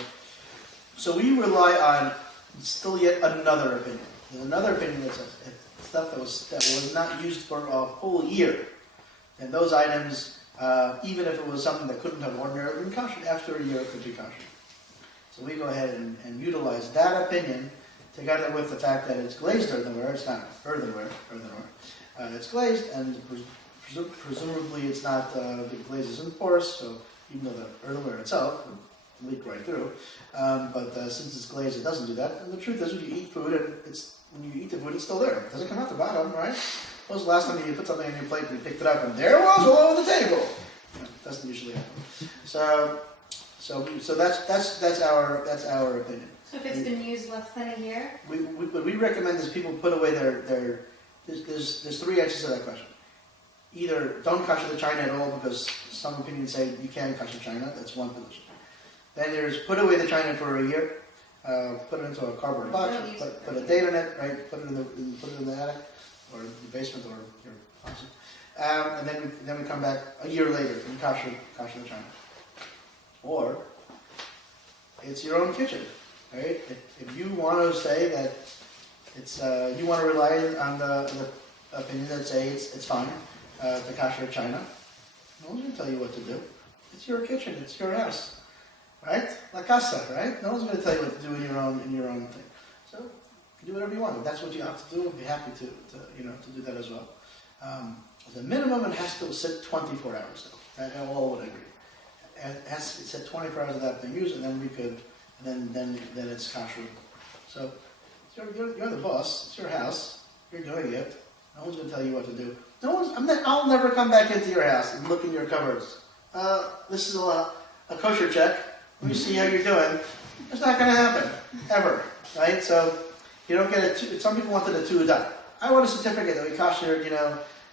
So we rely on still yet another opinion. There's another opinion that says if stuff that was not used for a whole year, and those items, even if it was something that couldn't have ordinarily been kosher, after a year it could be kosher. So we go ahead and utilize that opinion together with the fact that it's glazed earthenware. It's not earthenware. It's glazed, and presumably it's not, the glaze isn't porous, so even though the earthenware itself would leak right through, but since it's glazed, it doesn't do that. And the truth is, when you eat food, when you eat the food, it's still there. It doesn't come out the bottom, right? When was the last time you put something on your plate and you picked it up and there it was all over the table? Doesn't usually happen. So that's our opinion. So if it's been used less than a year? What we recommend is people put away there's three answers to that question. Either don't kosher the china at all because some opinions say you can kosher china. That's one position. Then there's put away the china for a year, put it into a cardboard box, put a date on it, right? Put it in the attic or the basement or your closet, and then we come back a year later and kosher the china. Or it's your own kitchen, right? If you want to say that it's you want to rely on the opinion that say it's fine to kosher china, no one's going to tell you what to do. It's your kitchen, it's your house, right? La casa, right? No one's going to tell you what to do in your own thing. So you do whatever you want. If that's what you have to do, I'll be happy to do that as well. As a minimum, it has to sit 24 hours though. I all would agree. It has to sit 24 hours without being used, and then we could, then it's kosher. So you're the boss. It's your house. You're doing it. No one's going to tell you what to do. I'll never come back into your house and look in your cupboards. This is a kosher check. Let me see how you're doing. It's not going to happen ever, right? So you don't get some people wanted a tuda. I want a certificate that we kosher.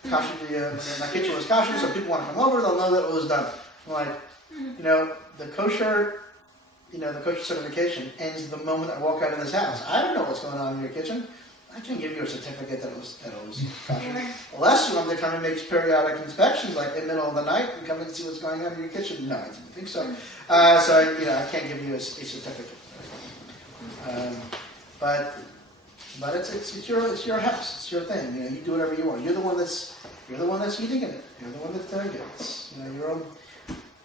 My kitchen was kosher, so people want to come over. They'll know that it was done. I'm like, the kosher certification ends the moment I walk out of this house. I don't know what's going on in your kitchen. I can't give you a certificate that it was kosher. Unless you want to come and make periodic inspections, like in the middle of the night, and come and see what's going on in your kitchen. No, I didn't think so. I can't give you a certificate. But it's your house. It's your thing. You do whatever you want. You're the one that's eating in it. You're the one that's doing it. It's your own.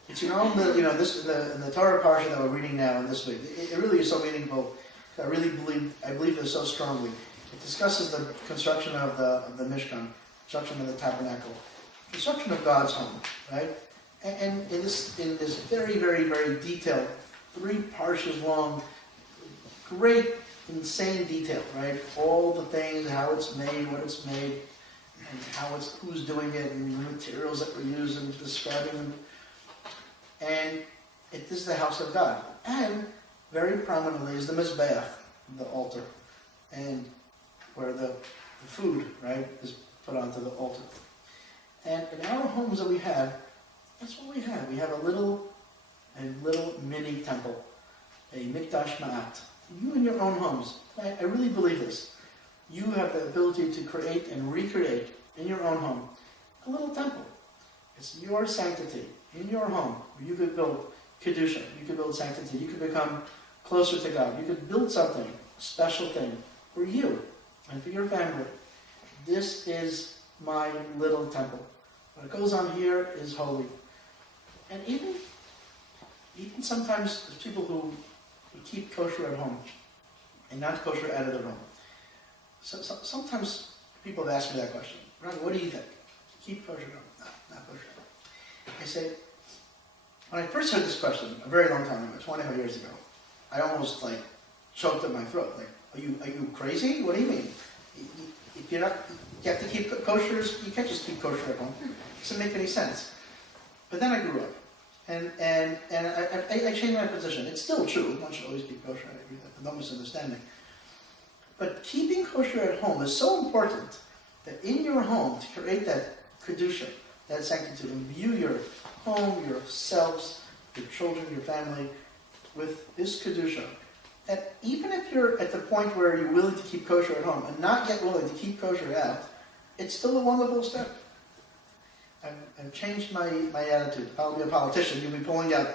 It's your own. In the Torah parsha that we're reading now and this week, it really is so meaningful. I believe it so strongly. It discusses the construction of the Mishkan, construction of the tabernacle, construction of God's home, right? And in this very, very, very detailed, 3 parshas long, great, insane detail, right? All the things, how it's made, what it's made, and who's doing it, and the materials that we're using, describing them. And this is the house of God. And very prominently is the Mizbeach, the altar, and where the food, right, is put onto the altar. And in our homes that we have, That's what we have. We have a little mini temple, a mikdash ma'at. You in your own homes. I really believe this. You have the ability to create and recreate in your own home a little temple. It's your sanctity in your home where you could build kedusha, you could build sanctity, you could become closer to God. You could build something, a special thing for you and for your family. This is my little temple. What goes on here is holy. And even sometimes there's people who keep kosher at home and not kosher out of their home. So sometimes people have asked me that question. Rabbi, what do you think? Keep kosher at home? No, not kosher at home. I say, when I first heard this question a very long time ago, 25 years ago, I almost choked up my throat. Like, are you crazy? What do you mean? If you're not, you have to keep kosher. You can't just keep kosher at home. It doesn't make any sense. But then I grew up, and I changed my position. It's still true. One should always keep kosher. I agree with that. No misunderstanding. But keeping kosher at home is so important that in your home to create that kedusha, that sanctity, imbue your home, yourselves, your children, your family with this kedusha. That even if you're at the point where you're willing to keep kosher at home and not yet willing to keep kosher out, it's still a wonderful step. I've changed my attitude. If I'll be a politician, you'll be pulling out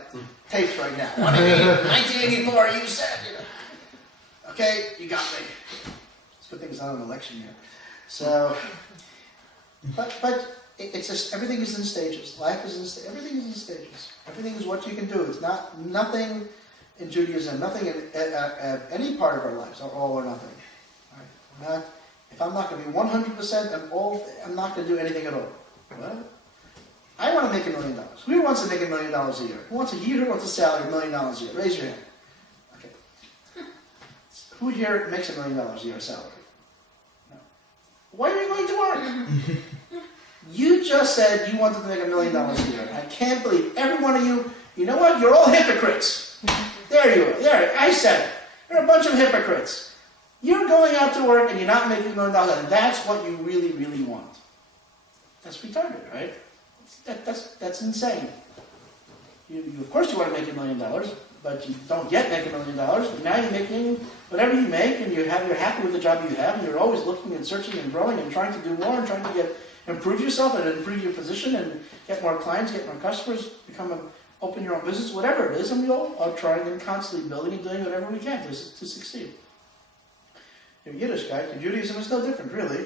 tapes right now. 1984, you said, Okay, you got me. It's a good thing it's not an election year. So, but it's just, everything is in stages. Life is in stages. Everything is in stages. Everything is what you can do. It's nothing in Judaism, nothing in any part of our lives are all or nothing. Right? If I'm not going to be 100%, I'm not going to do anything at all. Well, I want to make $1 million. Who wants to make $1 million a year? Who wants a salary $1 million a year? Raise your hand. Okay. Who here makes $1 million a year salary? No. Why are you going to work? You just said you wanted to make $1 million a year. I can't believe every one of you. You know what? You're all hypocrites. There you are. There, I said it. You're a bunch of hypocrites. You're going out to work and you're not making $1 million, and that's what you really, really want. That's retarded, right? That's insane. You of course you want to make $1 million, but you don't yet make $1 million. But now you're making whatever you make, and you're happy with the job you have, and you're always looking and searching and growing and trying to do more and trying to improve yourself and improve your position and get more clients, get more customers, open your own business, whatever it is, and we all are trying and constantly building and doing whatever we can to succeed. You're a Yiddish guy. Your Judaism is no different, really.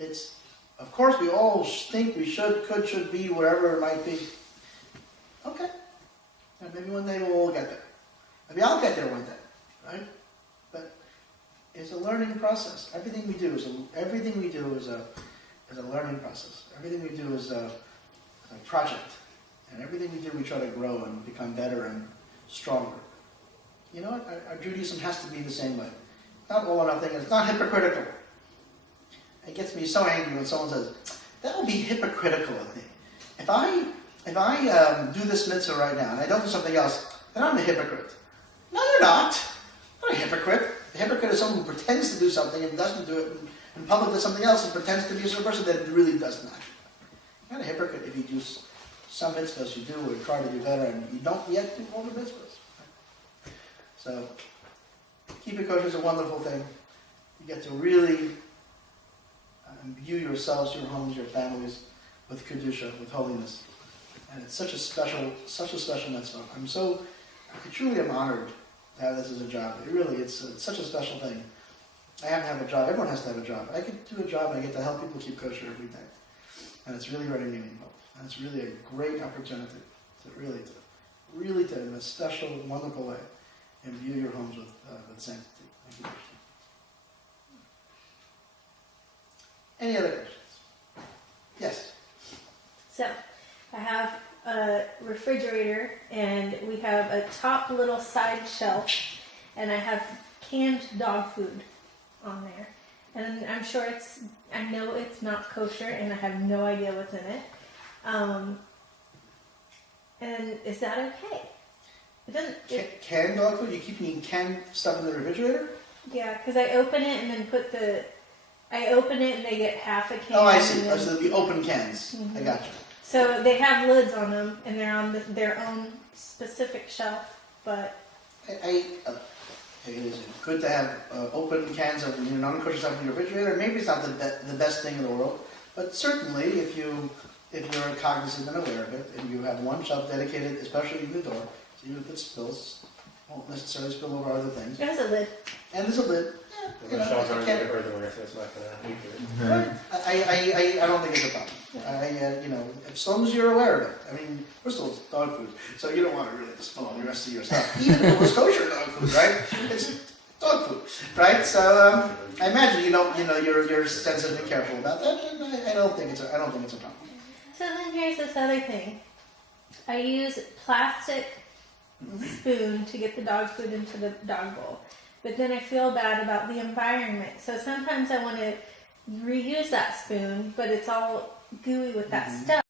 It's, of course, we all think we should be, wherever it might be. Okay. And maybe one day we'll all get there. Maybe I'll get there one day, right? But it's a learning process. Everything we do is a learning process. Everything we do is a project. And everything we do, we try to grow and become better and stronger. You know what? Our Judaism has to be the same way. Not all or nothing. It's not hypocritical. It gets me so angry when someone says, that will be hypocritical of me. If I do this mitzvah right now and I don't do something else, then I'm a hypocrite. No, you're not. You're not a hypocrite. A hypocrite is someone who pretends to do something and doesn't do it, and in public does something else and pretends to be a certain person that really does not. You're not a hypocrite if you do some mitzvahs you do or try to do better and you don't yet do all the mitzvahs. So, keeping kosher is a wonderful thing. You get to really imbue yourselves, your homes, your families with kedusha, with holiness, and it's such a special mitzvah. I truly am honored to have this as a job. It's such a special thing. I have to have a job. Everyone has to have a job. I get to do a job and I get to help people keep kosher every day, and it's really very meaningful. And it's really a great opportunity to in a special, wonderful way, imbue your homes with sanctity. Thank you. Any other questions? Yes. So, I have a refrigerator, and we have a top little side shelf, and I have canned dog food on there. And I know it's not kosher, and I have no idea what's in it. And is that okay? It doesn't. Canned dog food? You keep eating canned stuff in the refrigerator? Yeah, because I open it and then I open it and they get half a can. Oh, I see. So there'll be open cans. Mm-hmm. I got you. So they have lids on them, and they're on their own specific shelf. But It is good to have open cans of non-kosher stuff in your refrigerator. Maybe it's not the best thing in the world, but certainly if you're cognizant and aware of it, and you have one shelf dedicated, especially in the door, so even if it spills, won't necessarily spill over other things. there's a lid. And there's a lid. The shelves aren't going to hurt anywhere, so it's not going to leak it. I don't think it's a problem. As long as you're aware of it. I mean, first of all, it's dog food, so you don't want to really spill on the rest of your stuff. Even if it was kosher dog food, right? It's dog food, right? So I imagine you're sensitive and careful about that. And I don't think it's a problem. So then here's this other thing. I use plastic spoon to get the dog food into the dog bowl. But then I feel bad about the environment. So sometimes I want to reuse that spoon, but it's all gooey with that stuff.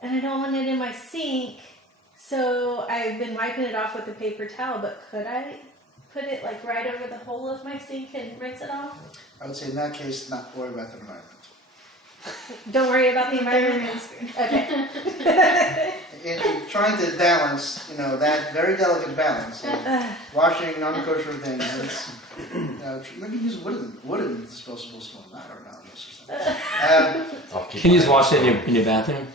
And I don't want it in my sink. So I've been wiping it off with a paper towel, but could I put it like right over the hole of my sink and rinse it off? I would say in that case, not worry about the environment. Don't worry about the environment. Okay. In trying to balance, that very delicate balance of washing non-kosher things, maybe use wooden disposable spoon. I don't know. Can you just wash it in your bathroom?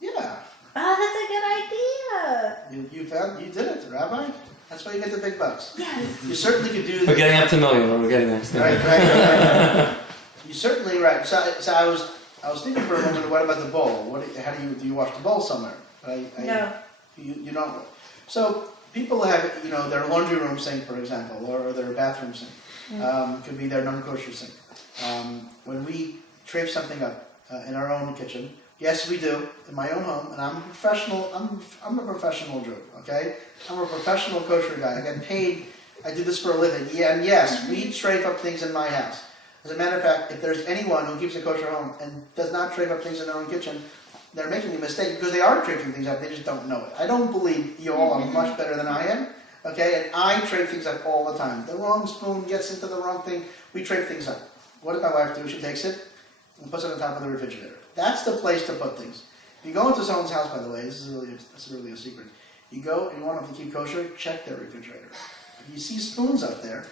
Yeah. Oh, that's a good idea. You did it, Rabbi. That's why you get the big bucks. Yes. You certainly could do. We're getting up to million. We're getting there. Right. You certainly right. So I was thinking for a moment. What about the bowl? How do you wash the bowl somewhere? No. You don't. So people have their laundry room sink, for example, or their bathroom sink. Could be their non-kosher sink. When we trape something up in our own kitchen, yes, we do in my own home, and I'm a professional. I'm a professional Jew. Okay, I'm a professional kosher guy. I get paid. I do this for a living. Yeah, and yes, we trape up things in my house. As a matter of fact, if there's anyone who keeps a kosher home and does not trape up things in their own kitchen, they're making a mistake because they are traping things up. They just don't know it. I don't believe you all are much better than I am. Okay, and I trape things up all the time. The wrong spoon gets into the wrong thing. We trape things up. What does my wife do? She takes it and puts it on top of the refrigerator. That's the place to put things. If you go into someone's house, by the way, this is really a secret. You go and you want them to keep kosher, check their refrigerator. If you see spoons up there,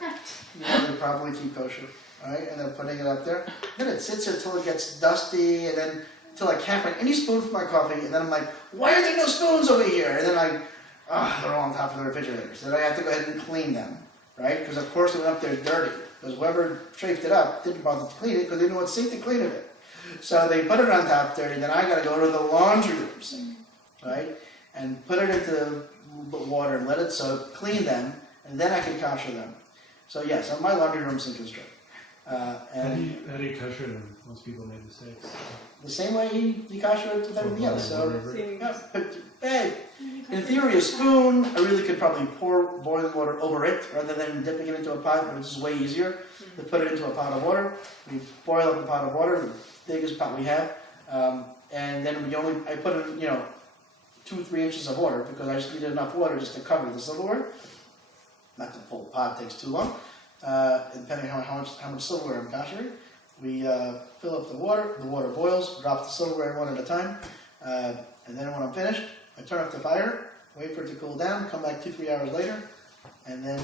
they probably keep kosher. All right, and they're putting it up there. Then it sits there until it gets dusty, and then until I can't find any spoon for my coffee, and then I'm like, why are there no spoons over here? And then they're all on top of the refrigerator. So then I have to go ahead and clean them, right? Because of course it went up there dirty. Because whoever traped it up didn't bother to clean it because they didn't know what sink to clean it with. So they put it on top dirty, then I got to go to the laundry room sink, right? And put it into the water and let it soak, clean them, and then I can kosher them. So yes, my laundry room sink is dry. How do you kosher them? Most people make mistakes. The same way you kosher it with everything else. So, in theory, a spoon, I really could probably pour boiling water over it rather than dipping it into a pot, which is way easier. To put it into a pot of water. We boil up a pot of water, the biggest pot we have, and then I put in 2-3 inches of water because I just needed enough water just to cover the silverware. Not the full pot takes too long. Depending on how much silverware I'm koshering, we fill up the water boils, drop the silverware one at a time, and then when I'm finished, I turn off the fire, wait for it to cool down, come back 2-3 hours later, and then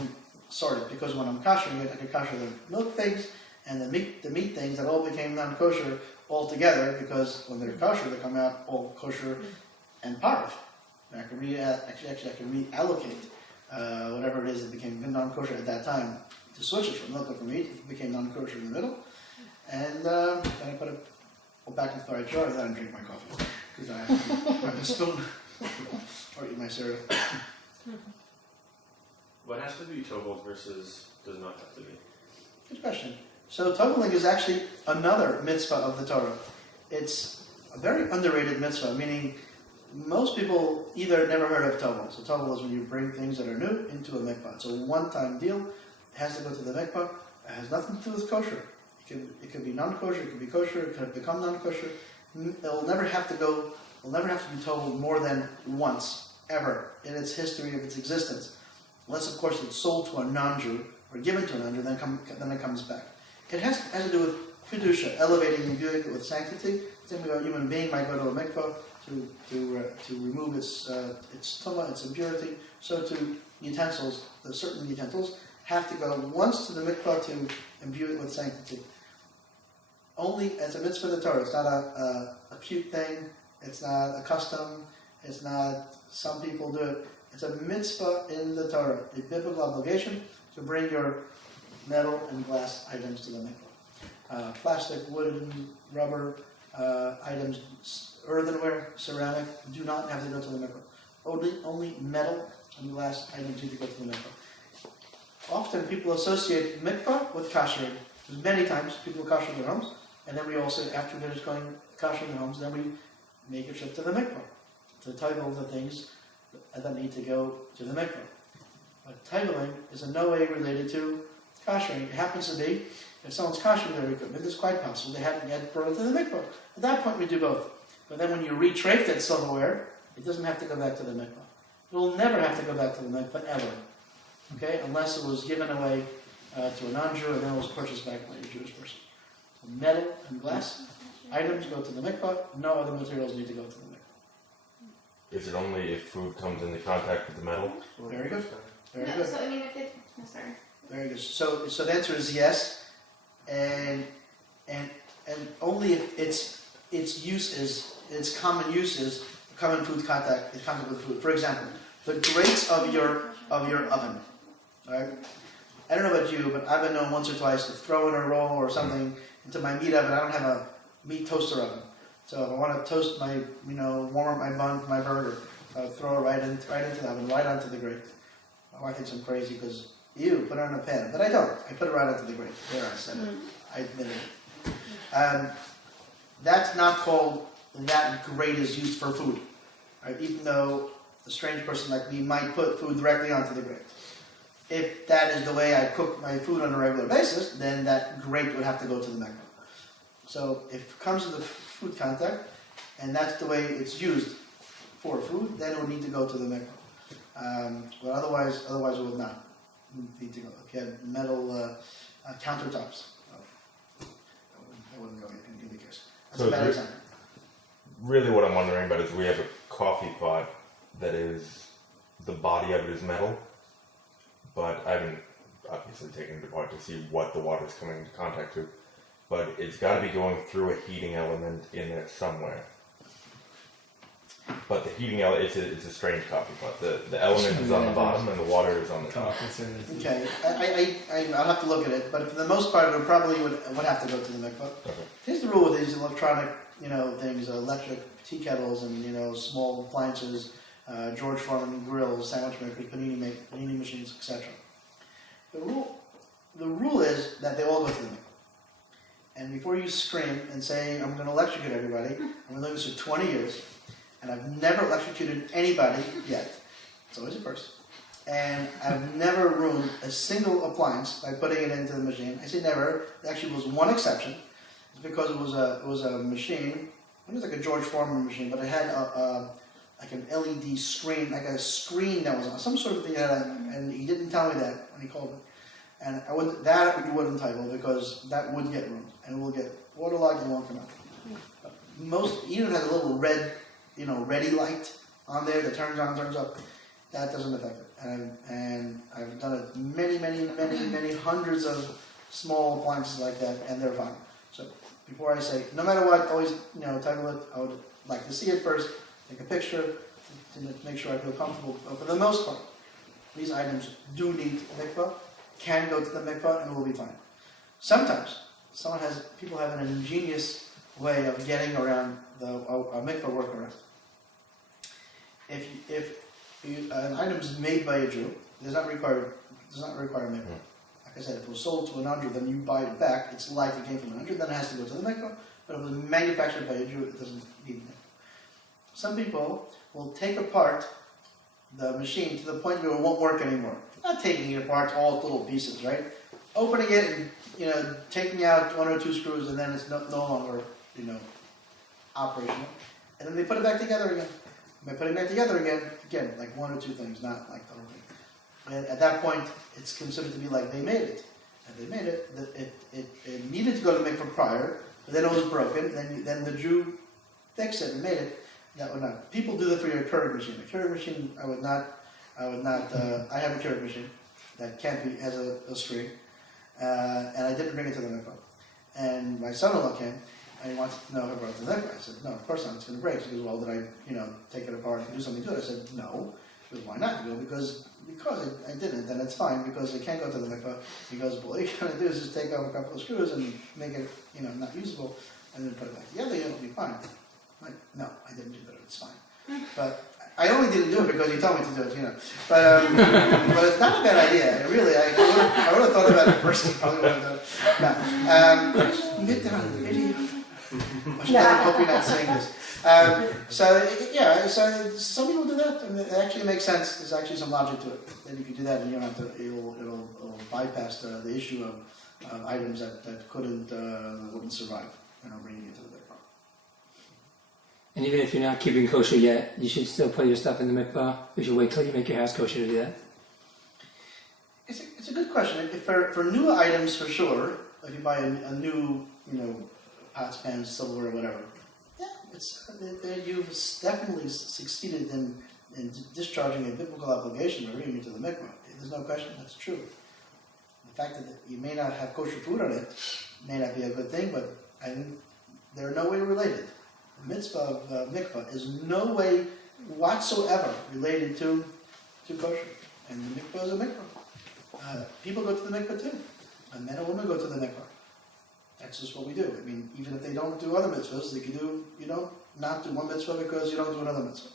sort it. Because when I'm koshering it, I can kosher the milk things and the meat things that all became non-kosher all together, because when they're kosher, they come out all kosher and parv. I can reallocate whatever it is that became non-kosher at that time to switch it from milk or from meat. It became non-kosher in the middle. And then I put it back in the fire jar, and then I drink my coffee. Because I have to grab a spoon or eat my cereal. What has to be toveled versus does not have to be? Good question. So toveling is actually another mitzvah of the Torah. It's a very underrated mitzvah, meaning most people either never heard of tovel. So tovel is when you bring things that are new into a mikvah. It's a one-time deal. It has to go to the mikvah. It has nothing to do with kosher. It could be non-kosher. It could be kosher. It could become non-kosher. It'll never have to go. It'll never have to be toveled more than once ever in its history of its existence, unless of course it's sold to a non-Jew or given to a non-Jew. Then it comes back. It has to do with kedusha, elevating and viewing it with sanctity. Same way a human being might go to a mikvah to remove its tumah, its impurity. So too utensils, certain utensils, have to go once to the mikvah to imbue it with sanctity. Only as a mitzvah of the Torah. It's not a cute thing. It's not a custom. It's not some people do it. It's a mitzvah in the Torah, a biblical obligation to bring your metal and glass items to the mikvah. Plastic, wooden, rubber items, earthenware, ceramic, do not have to go to the mikvah. Only metal and glass items need to go to the mikvah. Often people associate mikvah with kosher. Many times people kosher their homes, and then we also, after we finish going kosher their homes, then we make a trip to the mikvah to title the things that need to go to the mikvah. But titling is in no way related to koshering. It happens to be, if someone's koshering their equipment, it's quite possible they haven't yet brought it to the mikvah. At that point we do both. But then when you retrafe that silverware, it doesn't have to go back to the mikvah. It will never have to go back to the mikvah, ever. Okay? Unless it was given away to a non-Jew and then it was purchased back by a Jewish person. So metal and glass items go to the mikvah, no other materials need to go to the mikvah. Is it only if food comes into contact with the metal? Very good. Very No, good. so I mean, if it, no, sorry. Very good. So the answer is yes, and only if its use is, its common use is common food contact. It comes with food. For example, the grates of your oven. Right? I don't know about you, but I've been known once or twice to throw in a roll or something into my meat oven. I don't have a meat toaster oven, so if I want to toast my, warm up my bun for my burger, I'll throw it right into the oven, right onto the grate. My wife thinks I'm crazy because put it on a pan, but I don't. I put it right onto the grate. There, I said it. I admitted it. That's not called that grate is used for food, right? Even though a strange person like me might put food directly onto the grate. If that is the way I cook my food on a regular basis, then that grate would have to go to the mikvah. So if it comes to the food contact, and that's the way it's used for food, then it would need to go to the mikvah. But otherwise it would not need to go. If you had metal countertops, that wouldn't go in the case. That's So a bad example. Really what I'm wondering about is we have a coffee pot that is, the body of it is metal, but I haven't obviously taken it apart to see what the water is coming into contact to, but it's got to be going through a heating element in there somewhere. But the heating element, it's a strange coffee pot. The element is on the bottom and the water is on the top. Okay, I'll have to look at it, but for the most part, it probably would have to go to the mikvah. Okay. Here's the rule with these electronic, things, electric tea kettles and small appliances, George Foreman grills, sandwich makers, panini machines, etc. The rule is that they all go to the mikvah. And before you scream and say, I'm going to electrocute everybody, I've been doing this for 20 years, and I've never electrocuted anybody yet. It's always a first. And I've never ruined a single appliance by putting it into the machine. I say never. There actually was one exception. It's because it was a machine. It was like a George Foreman machine, but it had like an LED screen, like a screen that was on some sort of thing. And he didn't tell me that when he called me. And you wouldn't title because that would get ruined and it will get waterlogged and won't come out. Even has a little red, ready light on there that turns on, turns up. That doesn't affect it. And I've done it many hundreds of small appliances like that, and they're fine. So before I say, no matter what, always title it. I would like to see it first, take a picture, to make sure I feel comfortable. But for the most part, these items do need mikvah, can go to the mikvah, and will be fine. Sometimes people have an ingenious way of getting around a mikvah workaround. If an item is made by a Jew, does not require mikvah. Like I said, if it was sold to a non-Jew, then you buy it back. It's like it came from a non-Jew, then it has to go to the mikvah. But if it was manufactured by a Jew, it doesn't need mikvah. Some people will take apart the machine to the point where it won't work anymore. Not taking it apart, all little pieces, right? Opening it and taking out one or two screws, and then it's no longer operational. And then they put it back together again. By putting it back together again, like one or two things, not like the whole thing. And at that point, it's considered to be like they made it. and they made it, it needed to go to the mikvah prior, but then it was broken, then the Jew fixed it and made it. That would not. People do that for your Keurig machine. A Keurig machine, I have a Keurig machine that has a string, and I didn't bring it to the mikvah. And my son-in-law came, and he wanted to know if I brought it to the mikvah. I said, no, of course not, it's going to break. He goes, well, did I, take it apart and do something to it? I said, no. He goes, why not? He goes, because I didn't, and it's fine, because it can't go to the mikvah. He goes, well, all you're going to do is just take off a couple of screws and make it, not usable, and then put it back together, it'll be fine. I'm like, no, I didn't do that, it's fine. But I only didn't do it because he told me to do it, But but it's not a bad idea. I would have thought about it first. Probably would have done it. No. You get down, idiot. I hope you're not saying this. So some people do that, and it actually makes sense. There's actually some logic to it. Then you can do that, and you don't have to. It'll bypass the issue of items that wouldn't survive, bringing it to the mikvah. And even if you're not keeping kosher yet, you should still put your stuff in the mikvah. You should wait till you make your house kosher to do that. It's a good question. For new items, for sure, like you buy a new, pots, pans, silverware, or whatever. Yeah, you've definitely succeeded in discharging a biblical obligation by bringing it to the mikvah. There's no question that's true. The fact that you may not have kosher food on it may not be a good thing, but they're no way related. The mitzvah of mikvah is no way whatsoever related to kosher. And the mikvah is a mikvah. People go to the mikvah too. And men and women go to the mikvah. That's just what we do. I mean, even if they don't do other mitzvahs, they can do, not do one mitzvah because you don't do another mitzvah.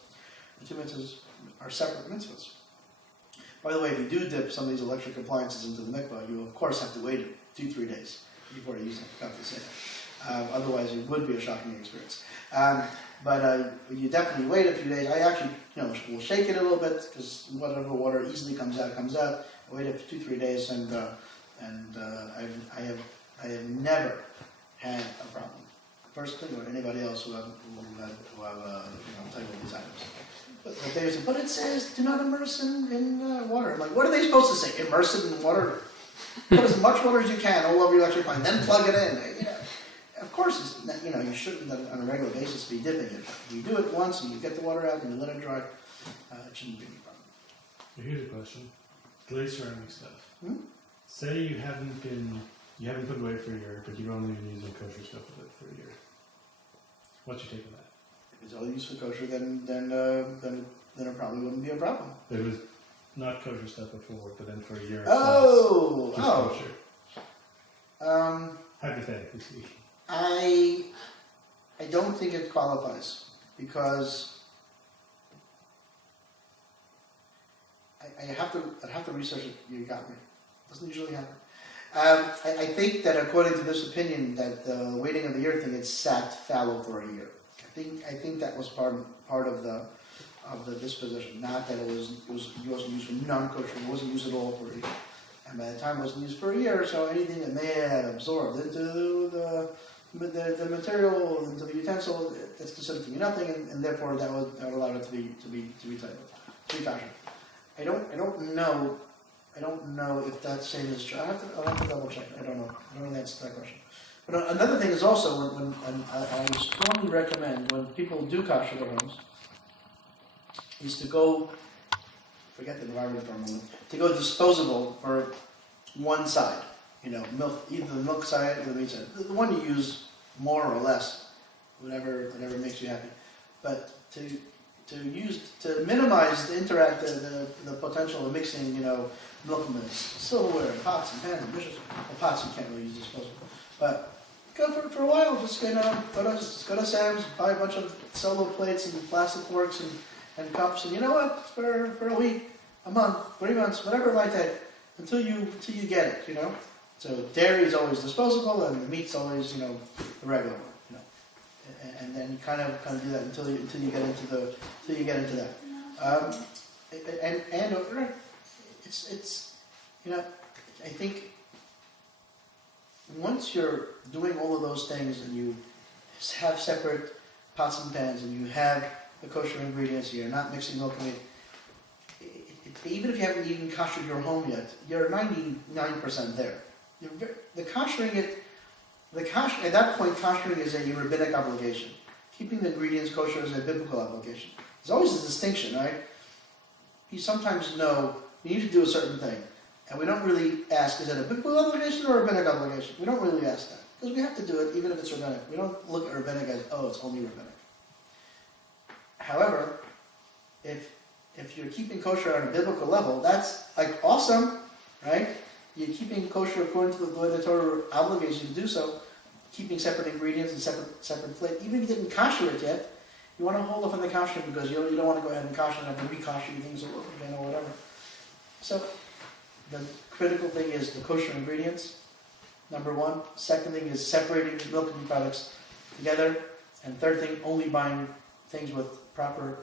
The two mitzvahs are separate mitzvahs. By the way, if you do dip some of these electric appliances into the mikvah, you of course have to wait 2-3 days before you use them. I forgot to say that. Otherwise, it would be a shocking experience. But you definitely wait a few days. I actually, will shake it a little bit because whatever water easily comes out. I waited for 2-3 days, and I have never had a problem. Personally, or anybody else who have taken these items. But it says do not immerse in water. I'm like, what are they supposed to say? Immerse it in water. Put as much water as you can all over your electric line, then plug it in. Of course, you shouldn't on a regular basis be dipping it. You do it once and you get the water out and you let it dry. It shouldn't be any problem. Here's a question: glaze ceramic stuff. Say you haven't put it away for a year, but you've only been using kosher stuff with it for a year. What's your take on that? If it's all used for kosher, then it probably wouldn't be a problem. It was not kosher stuff before, but then for a year. Kosher. Hypothetically speaking. I don't think it qualifies because I'd have to research it. You got me. Doesn't usually happen. I think that according to this opinion, that the waiting of the year thing, it sat fallow for a year. I think that was part of the disposition. Not that it wasn't used for non-kosher. It wasn't used at all for a year. And by the time it wasn't used for a year, so anything that may have absorbed into the material, into the utensil, that's considered to be nothing, and therefore that would allow it to be kosher. I don't know if that same is true. I'll have to double check. I don't know the answer to that question. But another thing is also when I would strongly recommend when people do kosher their homes is to go. Forget the environment for a moment. To go disposable for one side, milk, either the milk side or the meat side. The one you use more or less, whatever makes you happy. But to minimize the potential of mixing, milk and silverware, and pots and pans and dishes. Well, pots you can't really use disposable. But go for a while. Just go to Sam's, buy a bunch of solo plates and plastic forks and cups, and you know what? For a week, a month, 3 months, whatever it might take, until you get it, So dairy is always disposable, and the meat's always, the regular one, And then you kind of do that until you get into that. And it's I think once you're doing all of those things and you have separate pots and pans and you have the kosher ingredients, you're not mixing milk and meat, even if you haven't even koshered your home yet, you're 99% there. the koshering at that point, koshering is a rabbinic obligation. Keeping the ingredients kosher is a biblical obligation. There's always a distinction, right? You sometimes know you need to do a certain thing, and we don't really ask, is it a biblical obligation or a rabbinic obligation? We don't really ask that, because we have to do it even if it's rabbinic. We don't look at rabbinic as, oh, it's only rabbinic. However, if you're keeping kosher on a biblical level, that's like awesome, right? You're keeping kosher according to the way the Torah obligates you to do so, keeping separate ingredients and separate plate. Even if you didn't kosher it yet, you want to hold off on the kosher because you don't want to go ahead and kosher and have to re-kosher things again or whatever. So the critical thing is the kosher ingredients, number one. Second thing is separating the milk and meat products together. And third thing, only buying things with proper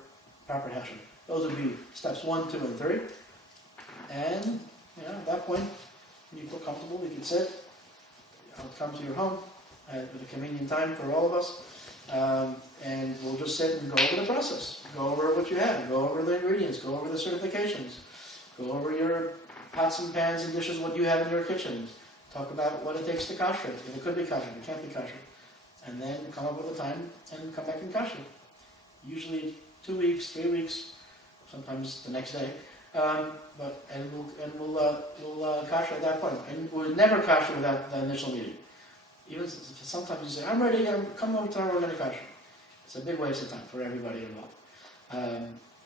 hashing. Those would be steps 1, 2, and 3. And at that point, when you feel comfortable, you can sit. I'll come to your home at a convenient time for all of us. And we'll just sit and go over the process. Go over what you have. Go over the ingredients. Go over the certifications. Go over your pots and pans and dishes, what you have in your kitchen. Talk about what it takes to kosher. If it could be kosher, if it can't be kosher. And then come up with a time and come back and kosher. Usually 2 weeks, 3 weeks, sometimes the next day. We'll kosher at that point. And we'll never kosher without the initial meeting. Even sometimes you say, I'm ready, come over tomorrow, we're going to kosher. It's a big waste of time for everybody involved.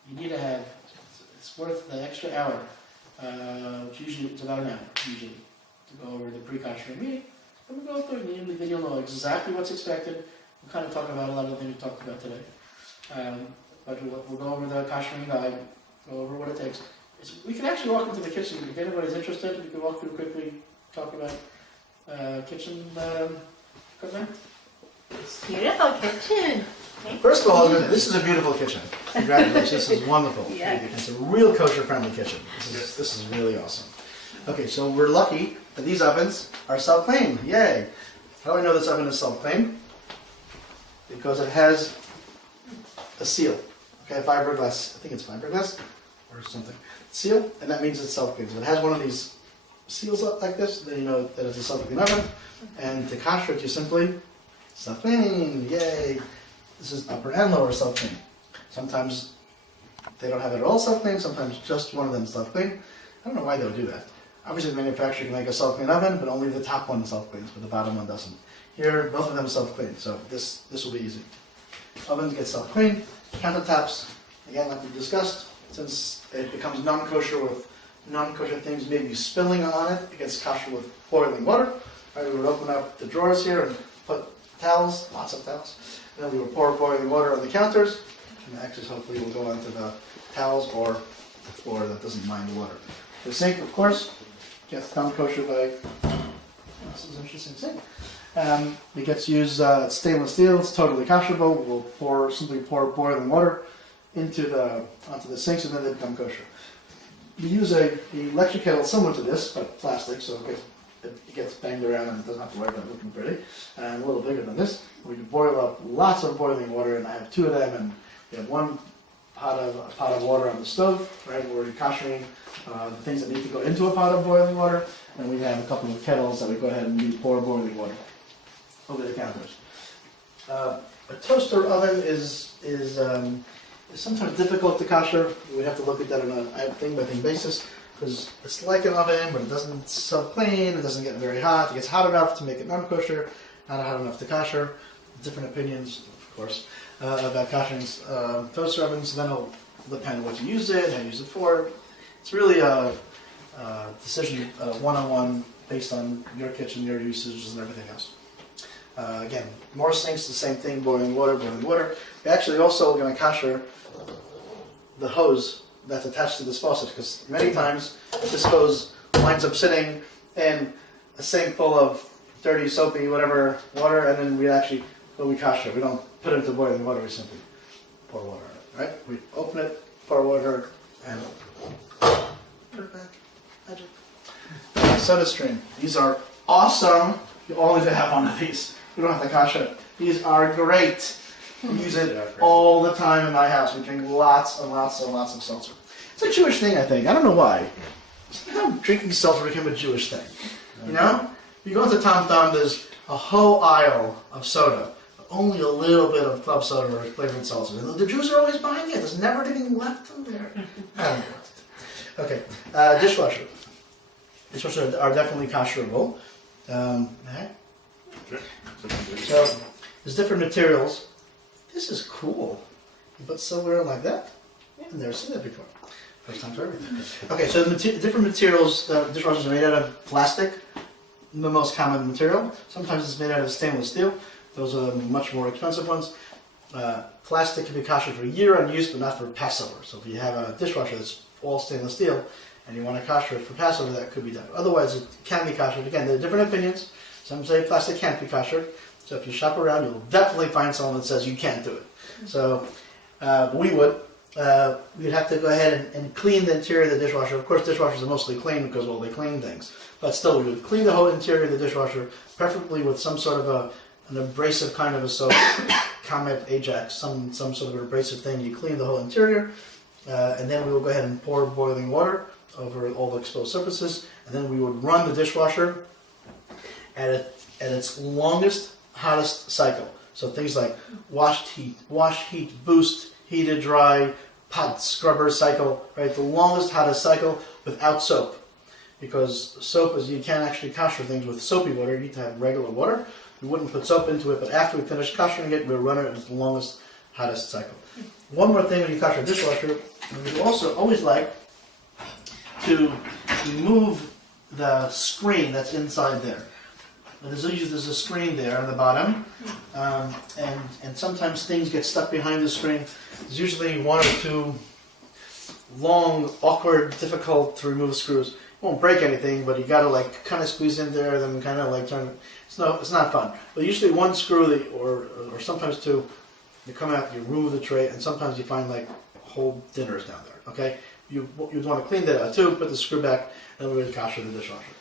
You need to have, it's worth the extra hour, which usually it's about an hour, usually, to go over the pre-kosher meeting. And we'll go through it, and then you'll know exactly what's expected. We'll kind of talk about a lot of the things we talked about today. But we'll go over the koshering guide, go over what it takes. We can actually walk into the kitchen. If anybody's interested, we can walk through quickly, talk about kitchen equipment. Beautiful kitchen. First of all, this is a beautiful kitchen. Congratulations, this is wonderful. Yes. It's a real kosher-friendly kitchen. This is really awesome. Okay, so we're lucky that these ovens are self-clean. Yay! How do I know this oven is self-clean? Because it has a seal. Okay, fiberglass. I think it's fiberglass or something. Seal, and that means it's self-clean. So it has one of these seals up like this, then you know that it's a self-clean oven. And to kosher it, you simply self-clean. Yay! This is upper and lower self-clean. Sometimes they don't have it all self-clean, sometimes just one of them is self-clean. I don't know why they'll do that. Obviously the manufacturer can make a self-clean oven, but only the top one self-cleans, but the bottom one doesn't. Here, both of them self-clean, so this will be easy. Ovens get self-clean. Countertops, again, like we discussed, since it becomes non-kosher with non-kosher things maybe spilling on it, it gets kosher with boiling water. Right, we would open up the drawers here and put towels, lots of towels. And then we would pour boiling water on the counters. And the axis hopefully will go onto the towels or the floor that doesn't mind the water. The sink, of course, gets non-kosher by, this is an interesting sink. It gets used, it's stainless steel, it's totally kosherable. We'll simply pour boiling water onto the sinks and then they become kosher. We use a electric kettle similar to this, but plastic, so it gets banged around and it doesn't have to worry about looking pretty. And a little bigger than this. We can boil up lots of boiling water, and I have 2 of them, and we have one pot of water on the stove, right, where we're koshering the things that need to go into a pot of boiling water, and we have a couple of kettles that we go ahead and pour boiling water over the counters. A toaster oven is sometimes difficult to kosher. We have to look at that on a thing-by-thing basis, because it's like an oven, but it doesn't self-clean, it doesn't get very hot. It gets hot enough to make it non-kosher, not hot enough to kosher. Different opinions, of course, about koshering toaster ovens. Then it'll depend on what you use it, how you use it for. It's really a decision one-on-one based on your kitchen, your usages, and everything else. Again, more sinks, the same thing, boiling water, boiling water. We're actually also going to kosher the hose that's attached to this faucet, because many times this hose winds up sitting in a sink full of dirty, soapy, whatever water, and then we kosher. We don't put it into boiling water, we simply pour water on it, right? We open it, pour water, and put it back. Magic. SodaStream. These are awesome. You all need to have one of these. You don't have to kosher. These are great. We use it all the time in my house. We drink lots and lots and lots of seltzer. It's a Jewish thing, I think. I don't know why. Somehow drinking seltzer became a Jewish thing. You know? You go into Tom Thumb, there's a whole aisle of soda. Only a little bit of club soda or flavored seltzers. And the Jews are always buying it. There's never anything left in there. I don't know what to do. Okay, dishwasher. Dishwashers are definitely kosherable. So there's different materials. This is cool. You put silverware like that? I've never seen that before. First time for everything. Okay, so the different materials, dishwashers are made out of plastic, the most common material. Sometimes it's made out of stainless steel. Those are the much more expensive ones. Plastic can be kosher for a year on use, but not for Passover. So if you have a dishwasher that's all stainless steel, and you want to kosher it for Passover, that could be done. Otherwise, it can be kosher. Again, there are different opinions. Some say plastic can't be kosher. So if you shop around, you'll definitely find someone that says you can't do it. So we would. We'd have to go ahead and clean the interior of the dishwasher. Of course, dishwashers are mostly clean because, well, they clean things. But still, we would clean the whole interior of the dishwasher, preferably with some sort of an abrasive kind of a soap, Comet, Ajax, some sort of abrasive thing. You clean the whole interior, and then we will go ahead and pour boiling water over all the exposed surfaces, and then we would run the dishwasher at its longest, hottest cycle. So things like wash, heat, boost, heated, dry, pot scrubber cycle, right? The longest, hottest cycle without soap. Because soap is, you can't actually kosher things with soapy water, you need to have regular water. We wouldn't put soap into it, but after we finish koshering it, we'll run it at its longest, hottest cycle. One more thing when you kosher a dishwasher, we also always like to remove the screen that's inside there. There's a screen there on the bottom, and sometimes things get stuck behind the screen. There's usually one or two long, awkward, difficult to remove screws. It won't break anything, but you gotta like kind of squeeze in there, then kind of like turn it. It's not fun. But usually one screw, or sometimes two, you come out, you remove the tray, and sometimes you find like whole dinners down there. Okay, you'd want to clean that out too. Put the screw back, and then we would kosher the dishwasher.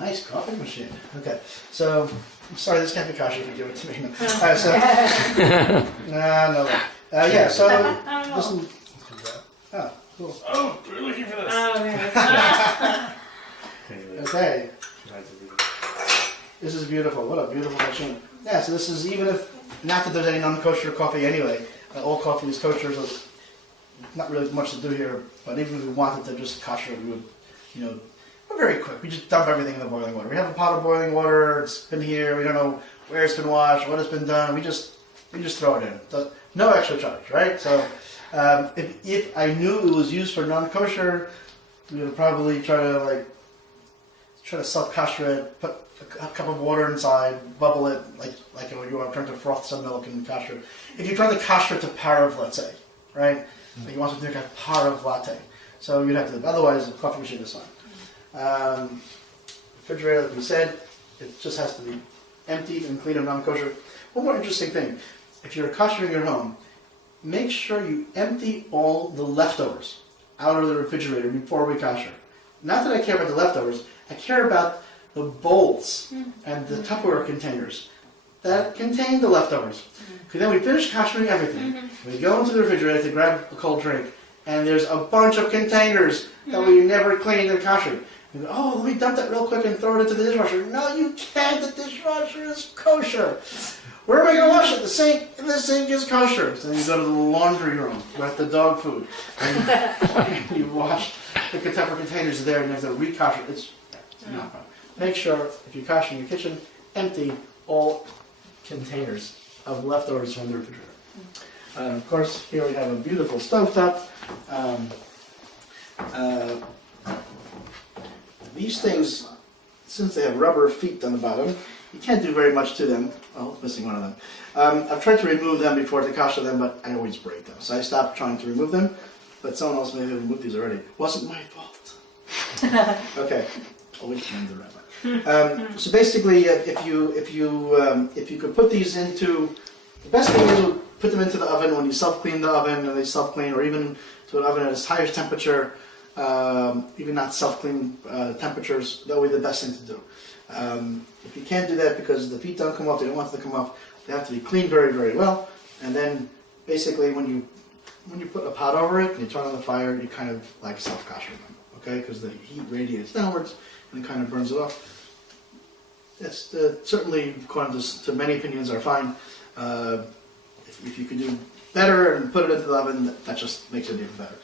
Nice coffee machine. Okay, so I'm sorry, this can't be kosher if you give it to me. No. Yeah. So listen. Oh, cool. Oh, we're looking for this. Oh, man. Okay. This is beautiful. What a beautiful machine. Yeah. So this is, even if not that there's any non-kosher coffee anyway. All coffee is kosher, so not really much to do here. But even if we wanted to just kosher, we would, we're very quick. We just dump everything in the boiling water. We have a pot of boiling water. It's been here. We don't know where it's been washed, what it's been done. We just throw it in. No extra charge, right? So if I knew it was used for non-kosher, we would probably try to self-kosher it. Put a cup of water inside, bubble it like you want to turn to froth some milk and kosher it. If you're trying to kosher it to parav, let's say, right? Like you want to do like a parav latte, so you'd have to. Otherwise, the coffee machine is fine. Refrigerator, like we said, it just has to be emptied and clean of non-kosher. One more interesting thing: if you're koshering your home, make sure you empty all the leftovers out of the refrigerator before we kosher. Not that I care about the leftovers; I care about the bowls and the Tupperware containers that contain the leftovers. Because then we finish koshering everything. We go into the refrigerator to grab a cold drink, and there's a bunch of containers that we never cleaned and koshered. You go, oh, let me dump that real quick and throw it into the dishwasher. No, you can't. The dishwasher is kosher. Where am I going to wash it? The sink. And the sink is kosher. So then you go to the laundry room with the dog food, and you wash the Tupperware containers there, and you have to re-kosher. It's not fun. Make sure, if you're koshering your kitchen, empty all containers of leftovers from the refrigerator. Of course, here we have a beautiful stovetop. These things, since they have rubber feet on the bottom, you can't do very much to them. Oh, missing one of them. I've tried to remove them before to kosher them, but I always break them. So I stopped trying to remove them, but someone else may have removed these already. Wasn't my fault. Okay, always blame the rabbi. So basically, if you could put these into, the best thing is to put them into the oven when you self-clean the oven, and they self-clean, or even to an oven at its highest temperature, even not self-clean temperatures. That would be the best thing to do. If you can't do that because the feet don't come off, they don't want them to come off, they have to be cleaned very, very well. And then basically when you put a pot over it and you turn on the fire, you kind of like self-kosher them, okay? Because the heat radiates downwards, and kind of burns it off. It's certainly, according to many opinions, are fine. If you could do better and put it into the oven, that just makes it even better.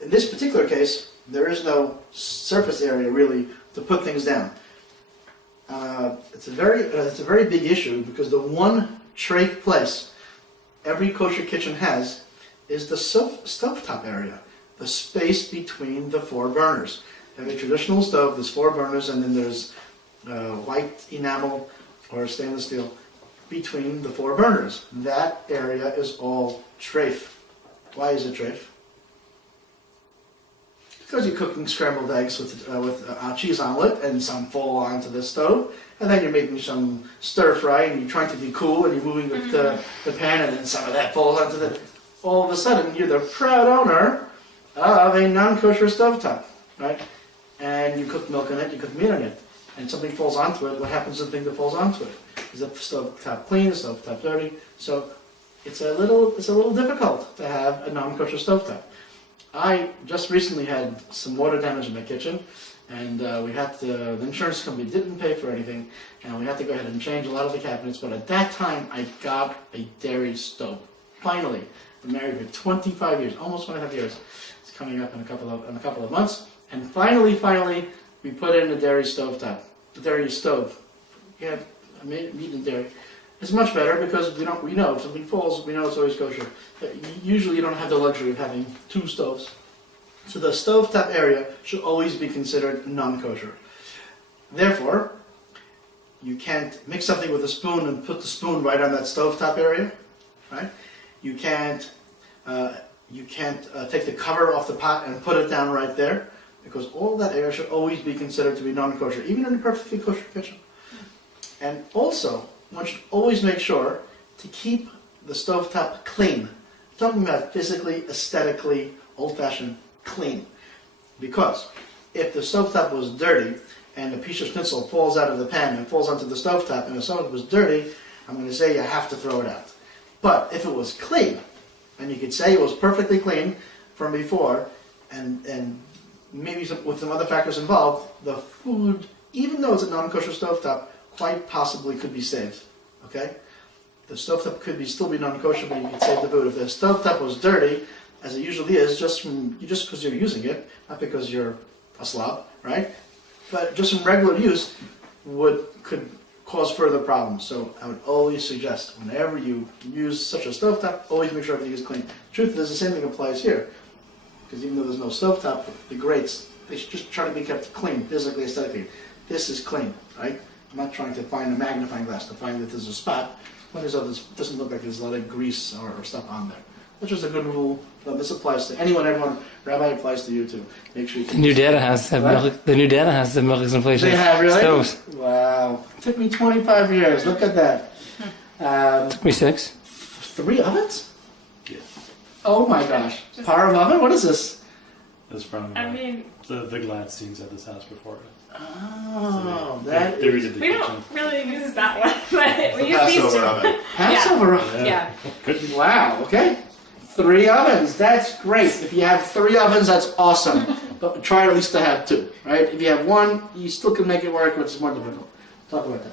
In this particular case, there is no surface area really to put things down. It's a very big issue because the one treif place every kosher kitchen has is the stovetop area, the space between the 4 burners. You have a traditional stove, there's 4 burners, and then there's white enamel or stainless steel between the 4 burners. That area is all treif. Why is it treif? Because you're cooking scrambled eggs with a cheese omelet, and some fall onto the stove, and then you're making some stir fry, and you're trying to be cool, and you're moving the pan, and then some of that falls onto the. All of a sudden, you're the proud owner of a non-kosher stovetop, right? And you cook milk in it, you cook meat in it, and something falls onto it. What happens to the thing that falls onto it? Is the stovetop clean? Is the stovetop dirty? So it's a little difficult to have a non-kosher stovetop. I just recently had some water damage in my kitchen, and the insurance company didn't pay for anything, and we had to go ahead and change a lot of the cabinets. But at that time, I got a dairy stove. Finally, I'm married for 25 years, almost 25 years. It's coming up in a couple of months, and finally, we put in a dairy stovetop, the dairy stove. Yeah, I made meat and dairy. It's much better because we know if something falls, we know it's always kosher. But usually you don't have the luxury of having 2 stoves. So the stovetop area should always be considered non-kosher. Therefore, you can't mix something with a spoon and put the spoon right on that stovetop area, right? You can't take the cover off the pot and put it down right there, because all that area should always be considered to be non-kosher, even in a perfectly kosher kitchen. And also, one should always make sure to keep the stovetop clean. I'm talking about physically, aesthetically, old-fashioned clean. Because if the stovetop was dirty and a piece of schnitzel falls out of the pan and falls onto the stovetop and the stovetop was dirty, I'm going to say you have to throw it out. But if it was clean, and you could say it was perfectly clean from before, and maybe with some other factors involved, the food, even though it's a non-kosher stovetop, quite possibly could be saved. Okay? The stovetop could still be non-kosher, but you could save the food. If the stovetop was dirty, as it usually is, just because you're using it, not because you're a slob, right? But just from regular use could cause further problems. So I would always suggest, whenever you use such a stovetop, always make sure everything is clean. The truth is, the same thing applies here. Because even though there's no stovetop, the grates, they should just try to be kept clean, physically, aesthetically. This is clean, right? I'm not trying to find a magnifying glass to find that there's a spot when it doesn't look like there's a lot of grease or stuff on there. That's just a good rule. This applies to anyone, everyone. Rabbi applies to you too. Make sure you the new data has to have the new data has the milk inflation. They have, really? Stoves. Wow. It took me 25 years. Look at that. Took me 6. 3 ovens? Yeah. Oh my gosh. Power of oven? What is this? That's from the Gladsteins at this house before. Oh, So that they is... redid the We kitchen. don't really use that one, but we use these Passover two. oven. Passover oven. Yeah. Could be. Wow, okay. 3 ovens, that's great. If you have 3 ovens, that's awesome. But try at least to have 2, right? If you have 1, you still can make it work, but it's more difficult. Talk about that.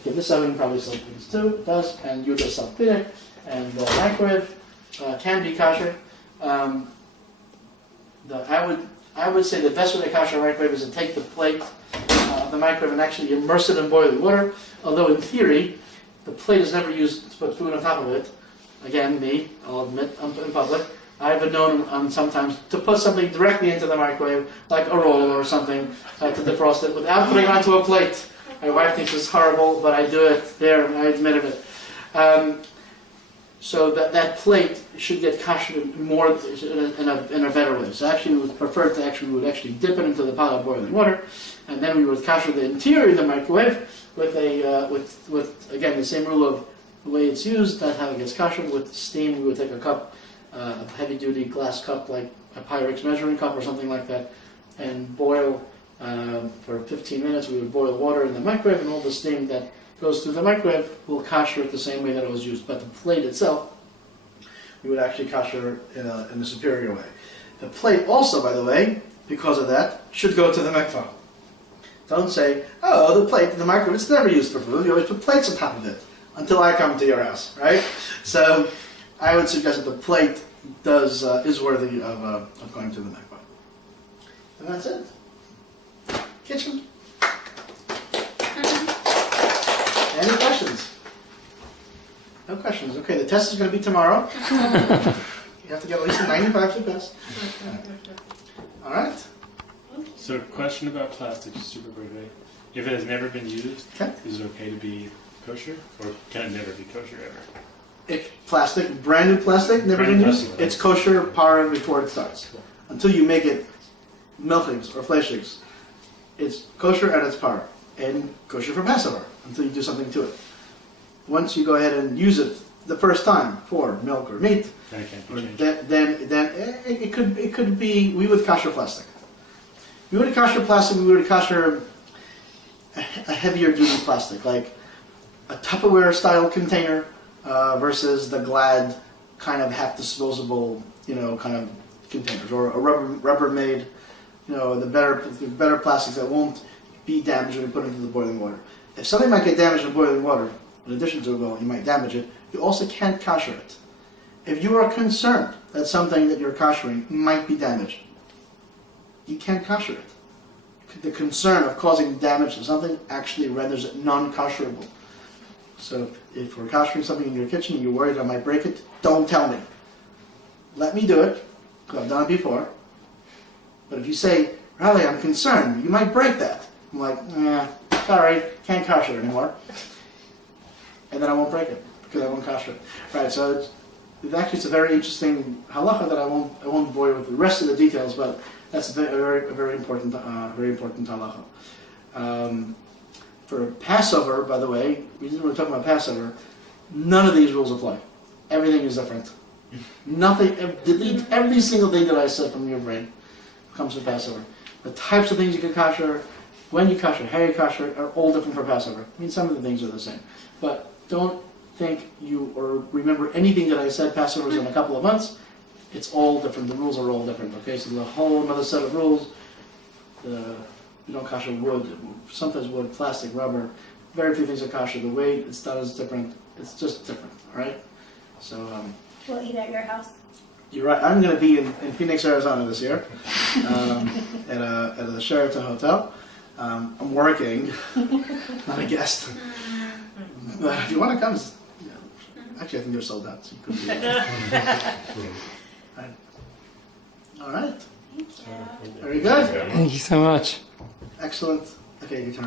Okay, this oven probably still cleans too, it does, and you just self-clean it. And the microwave can be kosher. I would say the best way to kosher a microwave is to take the plate of the microwave and actually immerse it in boiling water. Although in theory, the plate is never used to put food on top of it. Again, I'll admit, in public, I've been known sometimes to put something directly into the microwave, like a roll or something, to defrost it without putting it onto a plate. My wife thinks it's horrible, but I do it there, and I admitted it. So that plate should get kosher more in a better way. So actually, we would prefer to we would actually dip it into the pot of boiling water, and then we would kosher the interior of the microwave with again the same rule of the way it's used. That's how it gets kosher. With steam, we would take a cup, a heavy-duty glass cup like a Pyrex measuring cup or something like that, and boil for 15 minutes. We would boil water in the microwave, and all the steam that goes through the microwave will kosher it the same way that it was used. But the plate itself, we would actually kosher in a superior way. The plate also, by the way, because of that should go to the mikvah. Don't say, oh, the plate in the microwave, it's never used for food. You always put plates on top of it until I come to your house, right? So I would suggest that the plate is worthy of going to the mikvah. And that's it. Kitchen. Any questions? No questions. Okay, the test is going to be tomorrow. You have to get at least a 95 to pass. All right. So, question about plastic, just super quickly. If it has never been used, Okay. is it okay to be kosher, or can it never be kosher ever? If plastic, brand new plastic, never Brand been new used, plastic. it's kosher par before it starts. Cool. Until you make it milchigs or fleshigs, it's kosher at its par and kosher for Passover until you do something to it. Once you go ahead and use it the first time for milk or meat, Then it can't be or changed. then it could be, we would kosher plastic. We would kosher plastic, we would kosher a heavier duty plastic, like a Tupperware style container versus the Glad kind of half disposable, kind of containers, or a Rubbermaid, the better plastics that won't be damaged when you put it into the boiling water. If something might get damaged in boiling water, in addition to, you might damage it, you also can't kosher it. If you are concerned that something that you're koshering might be damaged, you can't kosher it. The concern of causing damage to something actually renders it non-kosherable. So if we're koshering something in your kitchen and you're worried I might break it, don't tell me. Let me do it, because I've done it before. But if you say, Rabbi, I'm concerned, you might break that. I'm like, sorry, can't kosher it anymore. And then I won't break it, because I won't kosher it. Right, so it's a very interesting halacha that I won't bore you with the rest of the details, but that's a very important halacha. For Passover, by the way, we didn't really talk about Passover. None of these rules apply. Everything is different. Nothing. Delete every single thing that I said from your brain comes to Passover. The types of things you can kosher, when you kosher, how you kosher, are all different for Passover. I mean, some of the things are the same, but don't think you or remember anything that I said. Passover is in a couple of months. It's all different. The rules are all different. Okay, so there's a whole another set of rules. You don't kosher wood, sometimes wood, plastic, rubber. Very few things are kosher. The way it's done is different. It's just different. All right. So We'll eat at your house. you're right. I'm going to be in Phoenix, Arizona this year, at the Sheraton Hotel. I'm working, not a guest. But if you want to come, actually I think they're sold out. So you could be. All right. Thank you. Very good. Thank you so much. Excellent. Okay, you can turn.